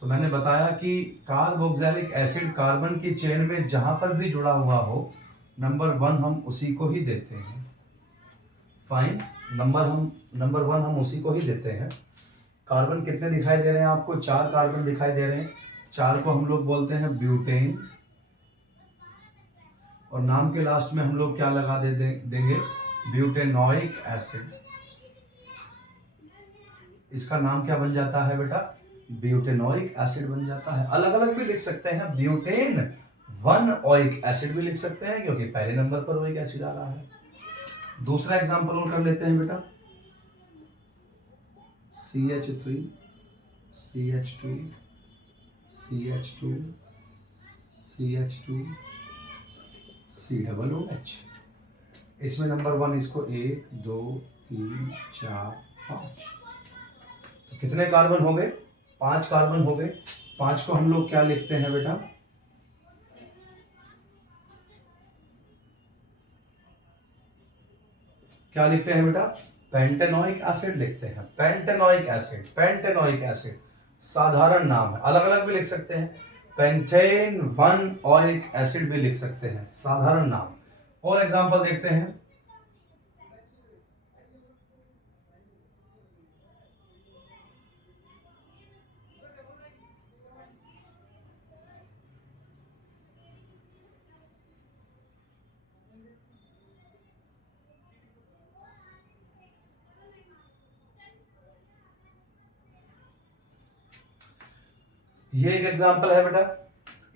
तो मैंने बताया कि कार्बोक्सिलिक एसिड कार्बन की चेन में जहां पर भी जुड़ा हुआ हो नंबर 1 हम उसी को ही देते हैं। फाइन। नंबर 1 हम उसी को ही देते हैं। कार्बन कितने दिखाई दे रहे हैं आपको, 4 कार्बन दिखाई दे रहे हैं। 4 को हम लोग बोलते हैं ब्यूटेन, और नाम के लास्ट में हम लोग क्या लगा देंगे, ब्यूटेनोइक एसिड। इसका नाम क्या बन जाता है बेटा, ब्यूटेनोइक एसिड बन जाता है। अलग अलग भी लिख सकते हैं, ब्यूटेन 1 ओइक एसिड भी लिख सकते हैं क्योंकि पहले नंबर पर ओइक एसिड आ रहा है। दूसरा एग्जांपल और कर लेते हैं बेटा, CH3 CH2 CH2 CH2 COOH। इसमें नंबर 1 इसको 1 2 3 4 5, तो कितने कार्बन हो गए, 5 कार्बन हो गए। 5 को हम लोग क्या लिखते हैं बेटा, क्या लिखते हैं बेटा, पेंटेनोइक एसिड लिखते हैं। पेंटेनोइक एसिड, पेंटेनोइक एसिड साधारण नाम है, अलग अलग भी लिख सकते हैं। पेंटेन 1 ओइक एसिड भी लिख सकते हैं, साधारण नाम। और एग्जांपल देखते हैं, ये एक एग्जांपल है बेटा।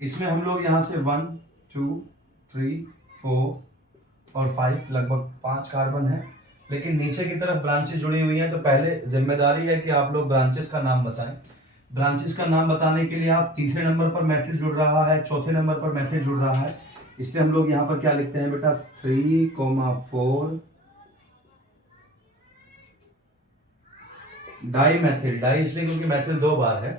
इसमें हम लोग यहां से 1 2 3 4 और 5 लगभग 5 कार्बन है, लेकिन नीचे की तरफ ब्रांचेस जुड़ी हुई हैं। तो पहले जिम्मेदारी है कि आप लोग ब्रांचेस का नाम बताएं। ब्रांचेस का नाम बताने के लिए आप तीसरे नंबर पर मैथिल जुड़ रहा है, चौथे नंबर पर मैथिल जुड़ रहा है, इसलिए हम लोग यहाँ पर क्या लिखते हैं बेटा, 3, 4 डाई मैथिल, डाई इसलिए क्योंकि मैथिल 2 बार है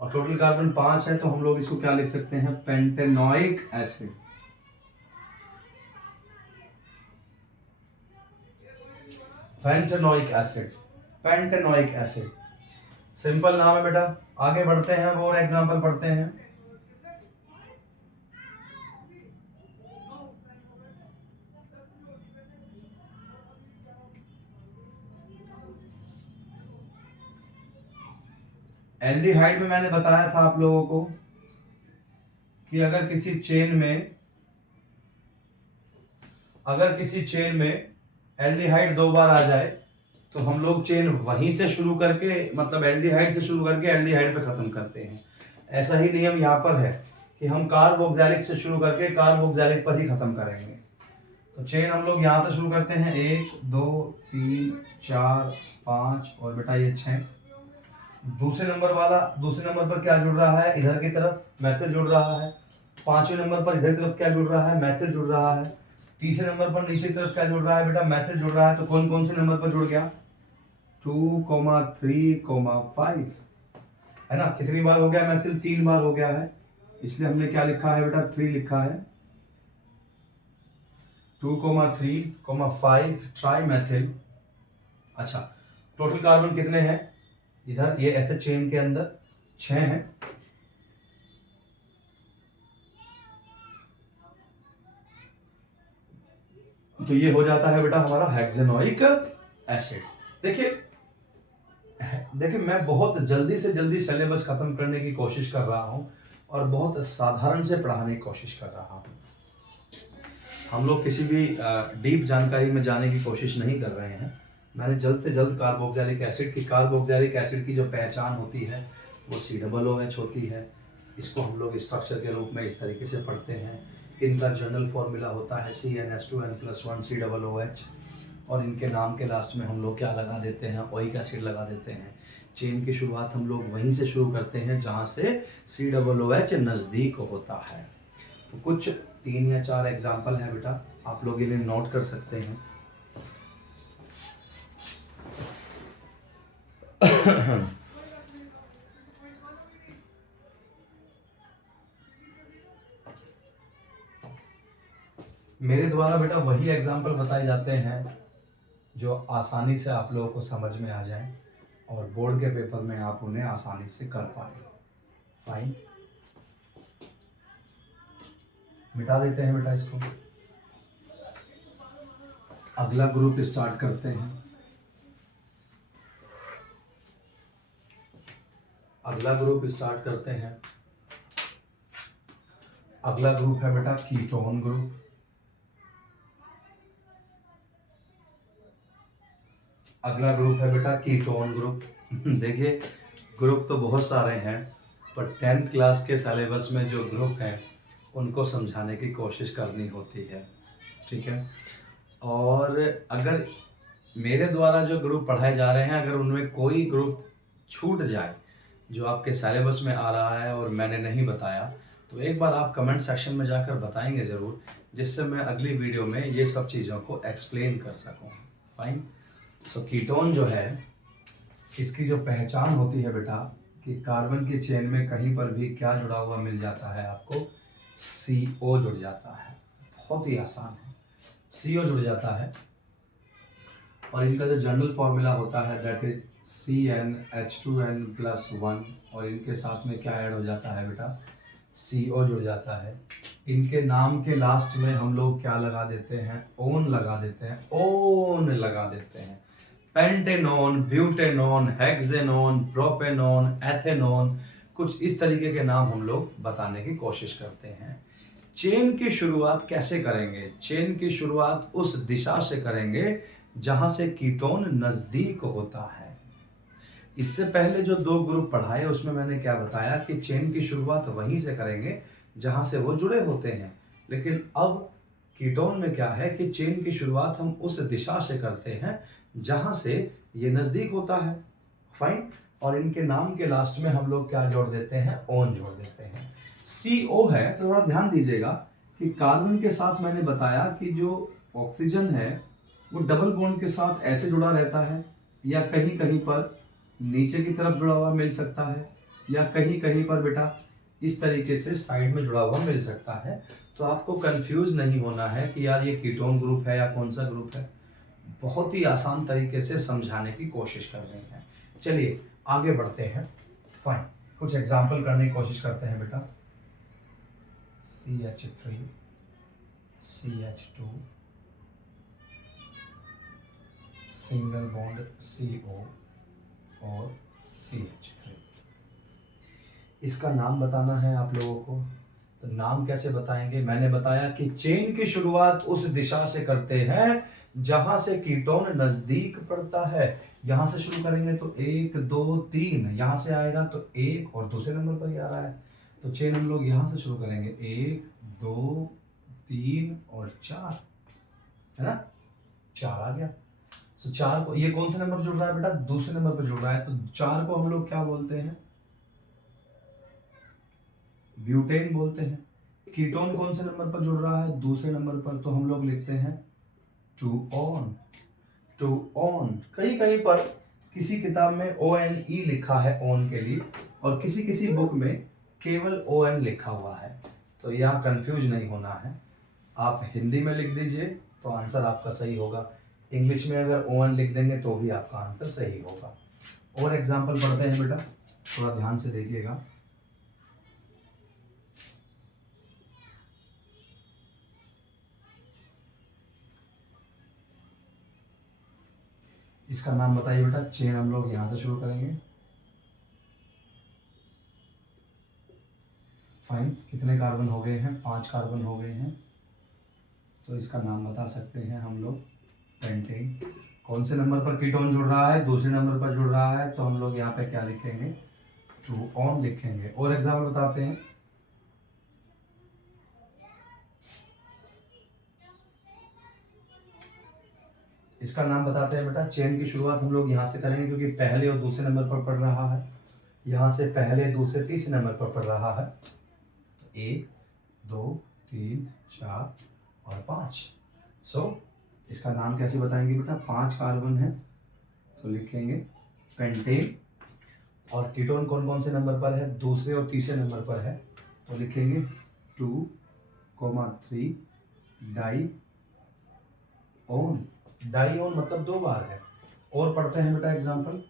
और टोटल कार्बन 5 है, तो हम लोग इसको क्या लिख सकते हैं, pentanoic acid. Pentanoic acid, pentanoic acid simple नाम है बेटा। आगे बढ़ते हैं, अब और एग्जांपल पढ़ते हैं। एल्डिहाइड में मैंने बताया था आप लोगों को कि अगर किसी चेन में एल्डिहाइड 2 बार आ जाए तो हम लोग चेन वहीं से शुरू करके, मतलब एल्डिहाइड से शुरू करके एल्डिहाइड पे खत्म करते हैं। ऐसा ही नियम यहाँ पर है कि हम कार्बोक्सिलिक से शुरू करके कार्बोक्सिलिक पर ही खत्म करेंगे। तो चेन हम लोग यहाँ से शुरू करते हैं, 1 2 3 4 5 और बेटा ये 6। दूसरे नंबर पर क्या जुड़ रहा है, इधर की तरफ मैथिल जुड़ रहा है। 5वें नंबर पर इधर की तरफ क्या जुड़ रहा है, मैथिल जुड़ रहा है। तीसरे नंबर पर नीचे की तरफ क्या जुड़ रहा है बेटा, मैथिल जुड़ रहा है। तो कौन कौन से नंबर पर जुड़ गया, 2, 3, 5 है ना। कितनी बार हो गया मैथिल, 3 बार हो गया है, इसलिए हमने क्या लिखा है बेटा, 3 लिखा है। 2, 3, 5 ट्राई मैथिल। अच्छा, टोटल कार्बन कितने हैं इधर, ये ऐसे चेन के अंदर 6 हैं। तो ये हो जाता है बेटा हमारा हेक्सेनोइक एसिड। देखिए मैं बहुत जल्दी से जल्दी सिलेबस खत्म करने की कोशिश कर रहा हूं और बहुत साधारण से पढ़ाने की कोशिश कर रहा हूं। हम लोग किसी भी डीप जानकारी में जाने की कोशिश नहीं कर रहे हैं। मैंने जल्द से जल्द कार्बोक्सिलिक एसिड की जो पहचान होती है वो COOH होती है। इसको हम लोग स्ट्रक्चर के रूप में इस तरीके से पढ़ते हैं। इनका जनरल फॉर्मूला होता है CnH2n+1 COOH और इनके नाम के लास्ट में हम लोग क्या लगा देते हैं, ओइक एसिड लगा देते हैं। चेन की शुरुआत हम लोग वहीं से शुरू करते हैं जहाँ से COOH नज़दीक होता है। तो कुछ 3 या 4 एग्जाम्पल हैं बेटा, आप लोग इन्हें नोट कर सकते हैं। मेरे द्वारा बेटा वही एग्जाम्पल बताए जाते हैं जो आसानी से आप लोगों को समझ में आ जाए और बोर्ड के पेपर में आप उन्हें आसानी से कर पाए। फाइन, मिटा देते हैं बेटा इसको। अगला ग्रुप स्टार्ट करते हैं। अगला ग्रुप है बेटा कीटोन ग्रुप। देखिए ग्रुप तो बहुत सारे हैं, पर 10th क्लास के सिलेबस में जो ग्रुप हैं उनको समझाने की कोशिश करनी होती है, ठीक है। और अगर मेरे द्वारा जो ग्रुप पढ़ाए जा रहे हैं, अगर उनमें कोई ग्रुप छूट जाए जो आपके सिलेबस में आ रहा है और मैंने नहीं बताया, तो एक बार आप कमेंट सेक्शन में जाकर बताएंगे ज़रूर, जिससे मैं अगली वीडियो में ये सब चीज़ों को एक्सप्लेन कर सकूं। फाइन। सो कीटोन जो है, इसकी जो पहचान होती है बेटा कि कार्बन की चेन में कहीं पर भी क्या जुड़ा हुआ मिल जाता है आपको, CO जुड़ जाता है। बहुत ही आसान है, CO जुड़ जाता है। और इनका जो जनरल फॉर्मूला होता है दैट इज CnH2n+1 और इनके साथ में क्या ऐड हो जाता है बेटा, CO जुड़ जाता है। इनके नाम के लास्ट में हम लोग क्या लगा देते हैं, ओन लगा देते हैं। पेंटेनोन, ब्यूटेनोन, हेक्सेनोन, प्रोपेनोन, एथेनोन, कुछ इस तरीके के नाम हम लोग बताने की कोशिश करते हैं। चेन की शुरुआत कैसे करेंगे, चेन की शुरुआत उस दिशा से करेंगे जहां से कीटोन नजदीक होता है। इससे पहले जो 2 ग्रुप पढ़ाए उसमें मैंने क्या बताया कि चेन की शुरुआत वहीं से करेंगे जहां से वो जुड़े होते हैं, लेकिन अब कीटोन में क्या है कि चेन की शुरुआत हम उस दिशा से करते हैं जहां से ये नजदीक होता है। फाइन। और इनके नाम के लास्ट में हम लोग क्या जोड़ देते हैं, ओन जोड़ देते हैं। CO है, तो थोड़ा ध्यान दीजिएगा कि कार्बन के साथ मैंने बताया कि जो ऑक्सीजन है वो डबल बॉन्ड के साथ ऐसे जुड़ा रहता है या कहीं कहीं पर नीचे की तरफ जुड़ा हुआ मिल सकता है, या कहीं कहीं पर बेटा इस तरीके से साइड में जुड़ा हुआ मिल सकता है। तो आपको कंफ्यूज नहीं होना है कि यार ये कीटोन ग्रुप है या कौन सा ग्रुप है। बहुत ही आसान तरीके से समझाने की कोशिश कर रहे हैं। चलिए आगे बढ़ते हैं। फाइन, कुछ एग्जाम्पल करने की कोशिश करते हैं बेटा। CH3, CH2, single bond CO और CH3। इसका नाम बताना है आप लोगों को। तो नाम कैसे बताएंगे? मैंने बताया कि चेन की शुरुआत उस दिशा से करते हैं जहां से कीटोन नजदीक पड़ता है। यहां से शुरू करेंगे तो 1 2 3, यहां से आएगा तो 1 और दूसरे नंबर पर ही आ रहा है, तो चेन हम लोग यहां से शुरू करेंगे 1 2 3 और 4, है ना। 4 आ गया। तो 4 को, ये कौन से नंबर पर जुड़ रहा है बेटा? दूसरे नंबर पर जुड़ रहा है, तो 4 को हम लोग क्या बोलते हैं? ब्यूटेन बोलते हैं। कीटोन कौन से नंबर पर जुड़ रहा है? दूसरे नंबर पर, तो हम लोग लिखते हैं 2 ऑन। 2 ऑन। कहीं कहीं पर किसी किताब में ONE लिखा है ऑन के लिए, और किसी किसी बुक में केवल ON लिखा हुआ है। तो यहाँ कंफ्यूज नहीं होना है। आप हिंदी में लिख दीजिए तो आंसर आपका सही होगा, इंग्लिश में अगर ON लिख देंगे तो भी आपका आंसर सही होगा। और एग्जाम्पल पढ़ते हैं बेटा, थोड़ा ध्यान से देखिएगा। इसका नाम बताइए बेटा। चेन हम लोग यहां से शुरू करेंगे। फाइन, कितने कार्बन हो गए हैं? 5 कार्बन हो गए हैं। तो इसका नाम बता सकते हैं हम लोग पेंटेन। कौन से नंबर पर कीटोन जुड़ रहा है? दूसरे नंबर पर जुड़ रहा है, तो हम लोग यहाँ पे क्या लिखेंगे? 2 ऑन लिखेंगे। और एग्जाम्पल बताते हैं। इसका नाम बताते हैं बेटा। चेन की शुरुआत हम लोग यहाँ से करेंगे क्योंकि पहले और दूसरे नंबर पर पढ़ रहा है। यहाँ से पहले दूसरे तीसरे नंबर पर पढ़ रहा है। 1 2 3 4 और 5। सो इसका नाम कैसे बताएंगे बेटा? 5 कार्बन है तो लिखेंगे पेंटेन। और कीटोन कौन कौन से नंबर पर है? दूसरे और तीसरे नंबर पर है, तो लिखेंगे 2,3 डाई ओन। डाई ओन मतलब 2 बार है। और पढ़ते हैं बेटा एग्जाम्पल।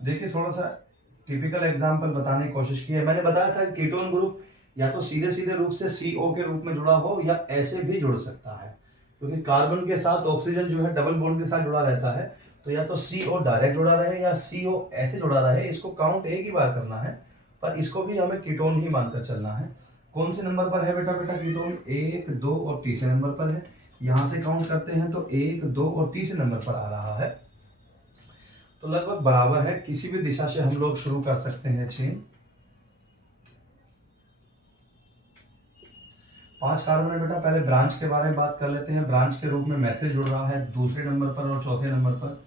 देखिए थोड़ा सा टिपिकल एग्जाम्पल बताने की कोशिश की है। मैंने बताया था कि कीटोन ग्रुप या तो सीधे सीधे रूप से CO के रूप में जुड़ा हो या ऐसे भी जुड़ सकता है, क्योंकि कार्बन के साथ ऑक्सीजन जो है डबल बॉन्ड के साथ जुड़ा रहता है। तो या तो CO डायरेक्ट जुड़ा रहे या CO ऐसे जुड़ा रहे, इसको काउंट एक ही बार करना है, पर इसको भी हमें कीटोन ही मानकर चलना है। कौन से नंबर पर है बेटा? कीटोन 1 2 और तीसरे नंबर पर है। यहां से काउंट करते हैं तो 1 2 और तीसरे नंबर पर आ रहा है, तो लगभग बराबर है। किसी भी दिशा से हम लोग शुरू कर सकते हैं चेन। 5 कार्बन है बेटा। पहले ब्रांच के बारे में बात कर लेते हैं। ब्रांच के रूप में मेथिल जुड़ रहा है दूसरे नंबर पर और चौथे नंबर पर,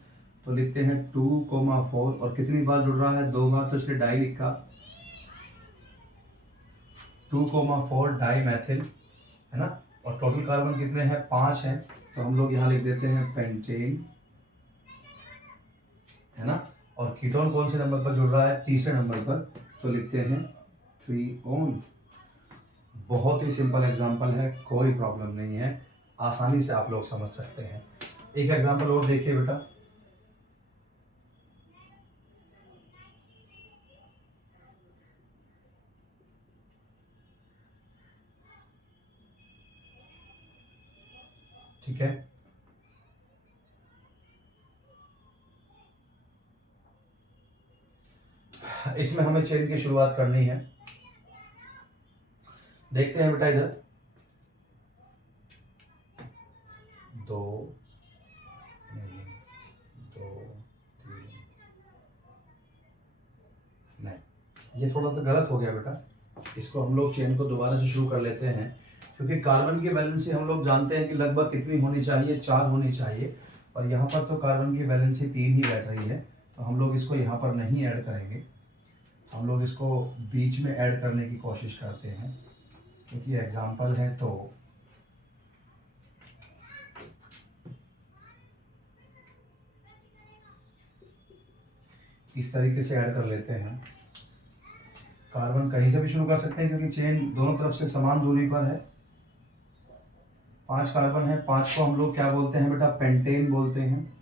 तो लिखते हैं 2,4। और कितनी बार जुड़ रहा है? 2 बार, तो इसलिए डाई लिखा। 2,4 डाई मेथिल, है ना। और टोटल कार्बन कितने हैं? 5 हैं, तो हम लोग यहाँ लिख देते हैं पेंटेन, है ना। और कीटोन कौन से नंबर पर जुड़ रहा है? तीसरे नंबर पर, तो लिखते हैं 3 ऑन। बहुत ही सिंपल एग्जाम्पल है, कोई प्रॉब्लम नहीं है, आसानी से आप लोग समझ सकते हैं। एक एग्जाम्पल और देखिए बेटा। ठीक है, इसमें हमें चेन की शुरुआत करनी है। देखते हैं बेटा, इधर 2 नहीं, 2 3 नहीं, ये थोड़ा सा गलत हो गया बेटा। इसको हम लोग चेन को दोबारा से शुरू कर लेते हैं, क्योंकि कार्बन की वैलेंसी हम लोग जानते हैं कि लगभग कितनी होनी चाहिए? 4 होनी चाहिए, और यहाँ पर तो कार्बन की वैलेंसी 3 ही बैठ रही है, तो हम लोग इसको यहाँ पर नहीं ऐड करेंगे। हम लोग इसको बीच में ऐड करने की कोशिश करते हैं क्योंकि एग्जाम्पल है। तो इस तरीके से ऐड कर लेते हैं। कार्बन कहीं से भी शुरू कर सकते हैं क्योंकि चेन दोनों तरफ से समान दूरी पर है। 5 कार्बन है, 5 को हम लोग क्या बोलते हैं बेटा, पेंटेन बोलते हैं।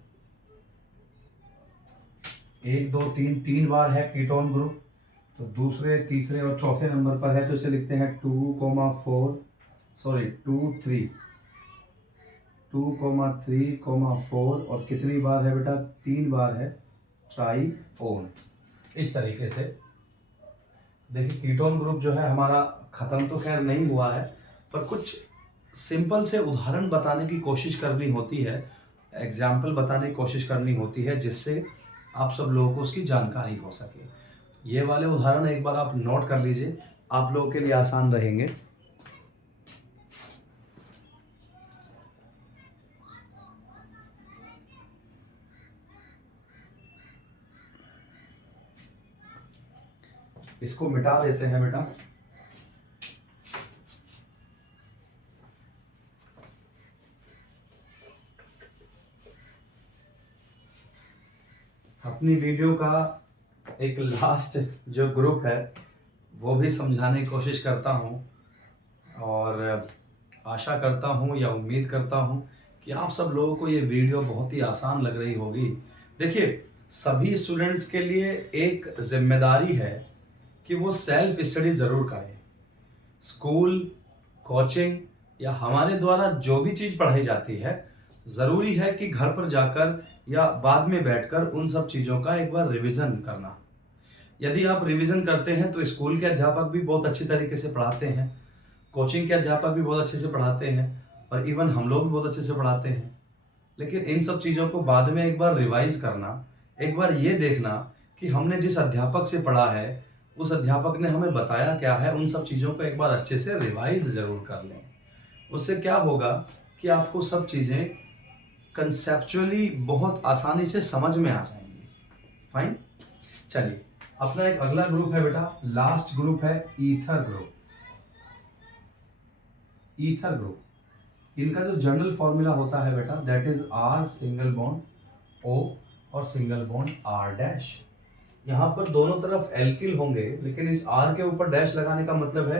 1 2 3 3 बार है कीटोन ग्रुप, तो दूसरे तीसरे और चौथे नंबर पर है, तो इसे लिखते हैं 2,4 सॉरी 2 3 2,3,4 और कितनी बार है बेटा, 3 बार है ट्राईओन। इस तरीके से देखिए कीटोन ग्रुप जो है हमारा खत्म तो खैर नहीं हुआ है, पर कुछ सिंपल से उदाहरण बताने की कोशिश करनी होती है, एग्जाम्पल बताने की कोशिश करनी होती है, जिससे आप सब लोगों को उसकी जानकारी हो सके। ये वाले उदाहरण एक बार आप नोट कर लीजिए, आप लोगों के लिए आसान रहेंगे। इसको मिटा देते हैं बेटा। अपनी वीडियो का एक लास्ट जो ग्रुप है वो भी समझाने की कोशिश करता हूँ, और आशा करता हूँ या उम्मीद करता हूँ कि आप सब लोगों को ये वीडियो बहुत ही आसान लग रही होगी। देखिए सभी स्टूडेंट्स के लिए एक जिम्मेदारी है कि वो सेल्फ स्टडी ज़रूर करें। स्कूल, कोचिंग या हमारे द्वारा जो भी चीज़ पढ़ाई जाती है, ज़रूरी है कि घर पर जाकर या बाद में बैठकर उन सब चीज़ों का एक बार रिवीजन करना। यदि आप रिवीजन करते हैं तो स्कूल के अध्यापक भी बहुत अच्छी तरीके से पढ़ाते हैं, कोचिंग के अध्यापक भी बहुत अच्छे से पढ़ाते हैं, और इवन हम लोग भी बहुत अच्छे से पढ़ाते हैं। लेकिन इन सब चीज़ों को बाद में एक बार रिवाइज करना, एक बार ये देखना कि हमने जिस अध्यापक से पढ़ा है उस अध्यापक ने हमें बताया क्या है, उन सब चीज़ों को एक बार अच्छे से रिवाइज ज़रूर कर लें। उससे क्या होगा कि आपको सब चीज़ें कंसेप्चुअली बहुत आसानी से समझ में आ जाएंगी। फाइन, चलिए अपना एक अगला ग्रुप है बेटा, लास्ट ग्रुप है ईथर ग्रुप। ईथर ग्रुप, इनका जो जनरल फॉर्मूला होता है बेटा, that is R single bond O और सिंगल बॉन्ड R डैश। यहाँ पर दोनों तरफ एल्किल होंगे, लेकिन इस R के ऊपर डैश लगाने का मतलब है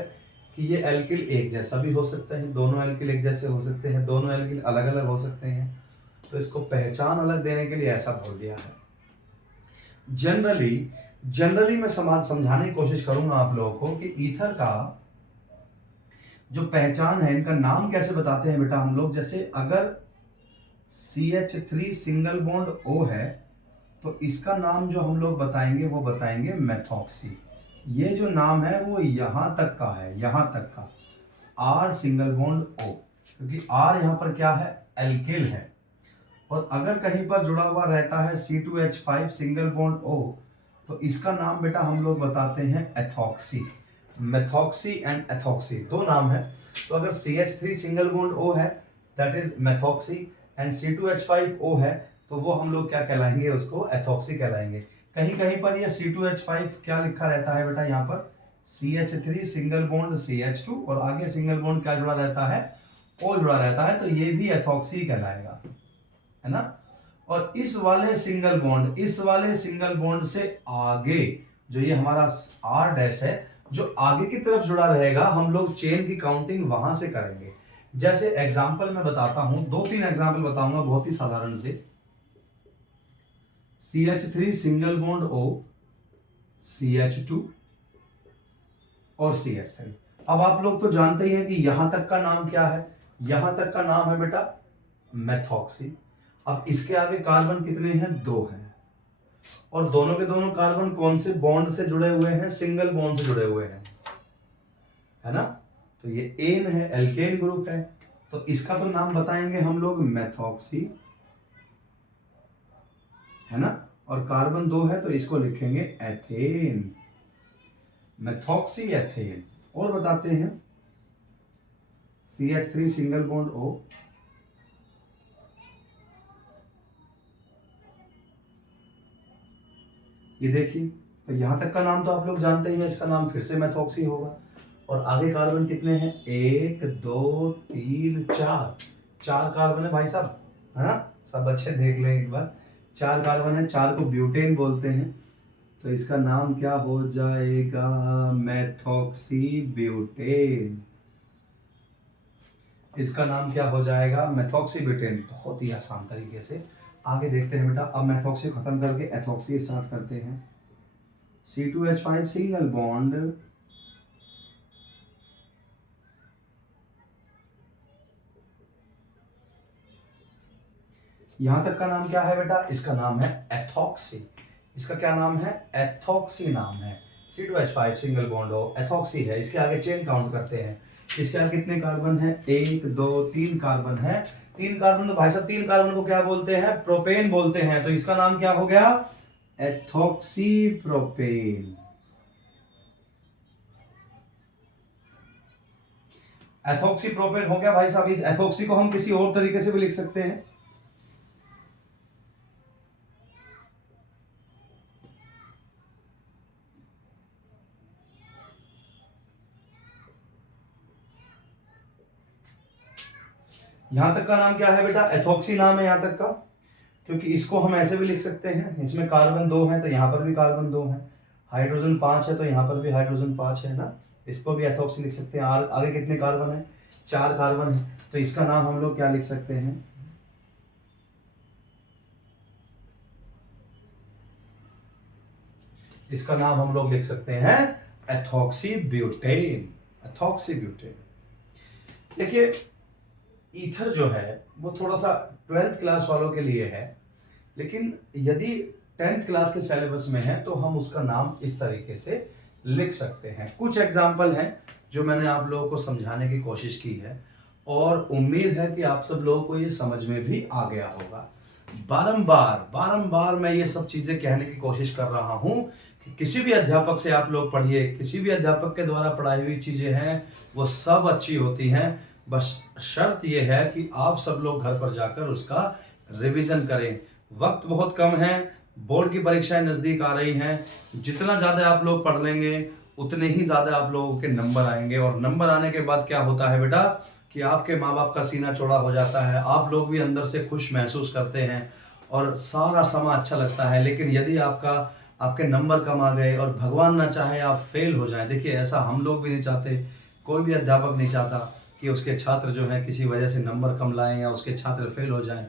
कि ये एल्किल एक जैसा भी हो सकता है, दोनों एल्किल एक जैसे हो सकते हैं, दोनों एल्किल अलग अलग हो सकते हैं, तो इसको पहचान अलग देने के लिए ऐसा बोल दिया है। जनरली मैं समझाने की कोशिश करूंगा आप लोगों को कि ईथर का जो पहचान है, इनका नाम कैसे बताते हैं बेटा हम लोग। जैसे अगर CH3 सिंगल बॉन्ड O है तो इसका नाम जो हम लोग बताएंगे वो बताएंगे मेथॉक्सी। ये जो नाम है वो यहां तक का है, यहां तक का R सिंगल बॉन्ड O, क्योंकि R यहां पर क्या है, एल्किल है। और अगर कहीं पर जुड़ा हुआ रहता है C2H5 सिंगल बॉन्ड O, तो इसका नाम बेटा हम लोग बताते हैं एथॉक्सी। मेथॉक्सी एंड एथॉक्सी दो नाम है। तो अगर CH3 सिंगल बॉन्ड O है that is methoxy, and C2H5O है तो वो हम लोग क्या कहलाएंगे, उसको एथॉक्सी कहलाएंगे। कहीं कहीं पर ये C2H5 क्या लिखा रहता है बेटा, यहाँ पर CH3 सिंगल बॉन्ड CH2 और आगे सिंगल बॉन्ड क्या जुड़ा रहता है, O जुड़ा रहता है, तो ये भी एथॉक्सी कहलाएगा, है ना। और इस वाले सिंगल बॉन्ड से आगे जो ये हमारा R डैश है, जो आगे की तरफ जुड़ा रहेगा, हम लोग चेन की काउंटिंग वहां से करेंगे। जैसे एग्जांपल मैं बताता हूं, 2-3 एग्जांपल बताऊंगा बहुत ही साधारण से। CH3 single bond O, CH2 और CH3। अब आप लोग तो जानते ही हैं कि यहां तक का नाम क्या है, यहां तक का नाम है बेटा मेथॉक्सी। अब इसके आगे कार्बन कितने हैं, 2 हैं, और दोनों के दोनों कार्बन कौन से बॉन्ड से जुड़े हुए हैं, सिंगल बॉन्ड से जुड़े हुए हैं, है ना। तो ये एन है, एल्केन ग्रुप है, तो इसका तो नाम बताएंगे हम लोग मेथॉक्सी, है ना। और कार्बन 2 है तो इसको लिखेंगे एथेन, मेथॉक्सी एथेन। और बताते हैं CH3 सिंगल बॉन्ड O, ये देखिए तो यहाँ तक का नाम तो आप लोग जानते ही हैं, इसका नाम फिर से मेथॉक्सी होगा। और आगे कार्बन कितने हैं? 1 2 3 4, 4 कार्बन है भाई साहब, है ना? सब अच्छे देख लें एक बार, 4 कार्बन है, 4 को ब्यूटेन बोलते हैं। तो इसका नाम क्या हो जाएगा? Methoxy butane. इसका नाम क्या हो जाएगा? Methoxy butane. बहुत ही आसान तरीके से आगे देखते हैं बेटा। अब मेथॉक्सी खत्म करके एथॉक्सी स्टार्ट करते हैं। C2H5 सिंगल बॉन्ड, यहां तक का नाम क्या है बेटा? इसका नाम है एथॉक्सी। इसका क्या नाम है? एथॉक्सी नाम है। C2H5 सिंगल बॉन्ड हो, एथॉक्सी है। इसके आगे चेन काउंट करते हैं। इसके आगे कितने कार्बन है? 1 2 3 कार्बन है। 3 कार्बन, तो भाई साहब 3 कार्बन को क्या बोलते हैं? प्रोपेन बोलते हैं। तो इसका नाम क्या हो गया? Ethoxy propane. एथॉक्सी प्रोपेन हो गया भाई साहब। इस एथॉक्सी को हम किसी और तरीके से भी लिख सकते हैं। यहां तक का नाम क्या है बेटा? एथॉक्सी नाम है यहां तक का, क्योंकि इसको हम ऐसे भी लिख सकते हैं। इसमें कार्बन 2 है तो यहां पर भी कार्बन 2 है, हाइड्रोजन 5 है तो यहां पर भी हाइड्रोजन 5 है ना। इसको भी एथॉक्सी लिख सकते हैं। आगे कितने कार्बन है? 4 कार्बन है। तो इसका नाम हम लोग क्या लिख सकते हैं? इसका नाम हम लोग लिख सकते हैं एथॉक्सी ब्यूटेन। Ethoxy butane. देखिए, ईथर जो है वो थोड़ा सा 12th क्लास वालों के लिए है, लेकिन यदि 10th क्लास के सिलेबस में है तो हम उसका नाम इस तरीके से लिख सकते हैं। कुछ एग्जाम्पल हैं जो मैंने आप लोगों को समझाने की कोशिश की है, और उम्मीद है कि आप सब लोगों को ये समझ में भी आ गया होगा। बारंबार मैं ये सब चीजें कहने की कोशिश कर रहा हूं कि किसी भी अध्यापक से आप लोग पढ़िए, किसी भी अध्यापक के द्वारा पढ़ाई हुई चीजें हैं वो सब अच्छी होती हैं। बस शर्त यह है कि आप सब लोग घर पर जाकर उसका रिवीजन करें। वक्त बहुत कम है, बोर्ड की परीक्षाएं नज़दीक आ रही हैं। जितना ज़्यादा आप लोग पढ़ लेंगे उतने ही ज़्यादा आप लोगों के नंबर आएंगे, और नंबर आने के बाद क्या होता है बेटा कि आपके माँ बाप का सीना चौड़ा हो जाता है, आप लोग भी अंदर से खुश महसूस करते हैं और सारा समय अच्छा लगता है। लेकिन यदि आपके नंबर कम आ गए और भगवान ना चाहे आप फेल हो जाएं, देखिए ऐसा हम लोग भी नहीं चाहते, कोई भी अध्यापक नहीं चाहता कि उसके छात्र जो हैं किसी वजह से नंबर कम लाएं या उसके छात्र फेल हो जाएं।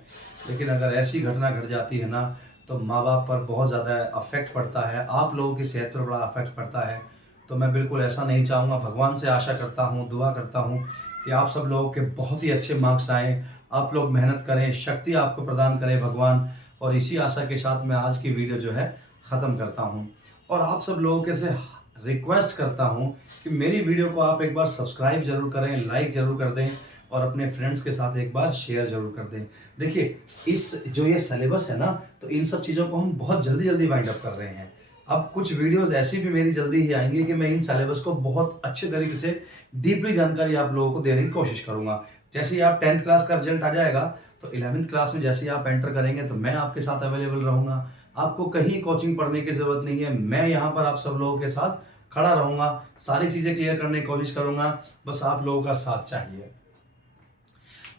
लेकिन अगर ऐसी घटना घट जाती है ना तो माँ बाप पर बहुत ज़्यादा अफेक्ट पड़ता है, आप लोगों की सेहत पर बड़ा अफेक्ट पड़ता है। तो मैं बिल्कुल ऐसा नहीं चाहूँगा। भगवान से आशा करता हूँ, दुआ करता हूँ कि आप सब लोगों के बहुत ही अच्छे मार्क्स आएँ, आप लोग मेहनत करें, शक्ति आपको प्रदान करें भगवान। और इसी आशा के साथ मैं आज की वीडियो जो है ख़त्म करता हूँ, और आप सब लोगों के से रिक्वेस्ट करता हूँ कि मेरी वीडियो को आप एक बार सब्सक्राइब जरूर करें, लाइक जरूर कर दें, और अपने फ्रेंड्स के साथ एक बार शेयर जरूर कर दें। देखिए, इस जो ये सिलेबस है ना, तो इन सब चीज़ों को हम बहुत जल्दी वाइंड अप कर रहे हैं। अब कुछ वीडियोस ऐसी भी मेरी जल्दी ही आएंगी कि मैं इन सिलेबस को बहुत अच्छे तरीके से डीपली जानकारी आप लोगों को देने की कोशिश करूंगा। जैसे ही आप 10th क्लास का रिजल्ट आ जाएगा तो 11th क्लास में जैसे ही आप एंटर करेंगे तो मैं आपके साथ अवेलेबल रहूंगा। आपको कहीं कोचिंग पढ़ने की जरूरत नहीं है, मैं यहाँ पर आप सब लोगों के साथ खड़ा रहूंगा, सारी चीज़ें क्लियर करने की कोशिश करूंगा, बस आप लोगों का साथ चाहिए।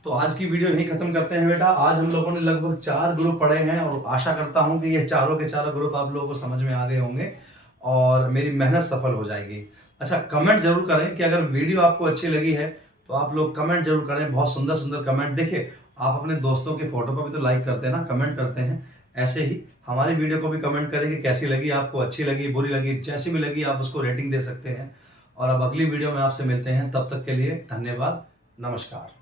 तो आज की वीडियो यहीं खत्म करते हैं बेटा। आज हम लोगों ने लगभग 4 ग्रुप पढ़े हैं, और आशा करता हूं कि ये चारों के चारों ग्रुप आप लोगों को समझ में आ गए होंगे और मेरी मेहनत सफल हो जाएगी। अच्छा, कमेंट जरूर करें कि अगर वीडियो आपको अच्छी लगी है तो आप लोग कमेंट जरूर करें, बहुत सुंदर सुंदर कमेंट। देखिए, आप अपने दोस्तों के फोटो पर भी तो लाइक करते हैं ना, कमेंट करते हैं, ऐसे ही हमारी वीडियो को भी कमेंट करें कि कैसी लगी आपको, अच्छी लगी, बुरी लगी, जैसी भी लगी आप उसको रेटिंग दे सकते हैं। और अब अगली वीडियो में आपसे मिलते हैं, तब तक के लिए धन्यवाद, नमस्कार।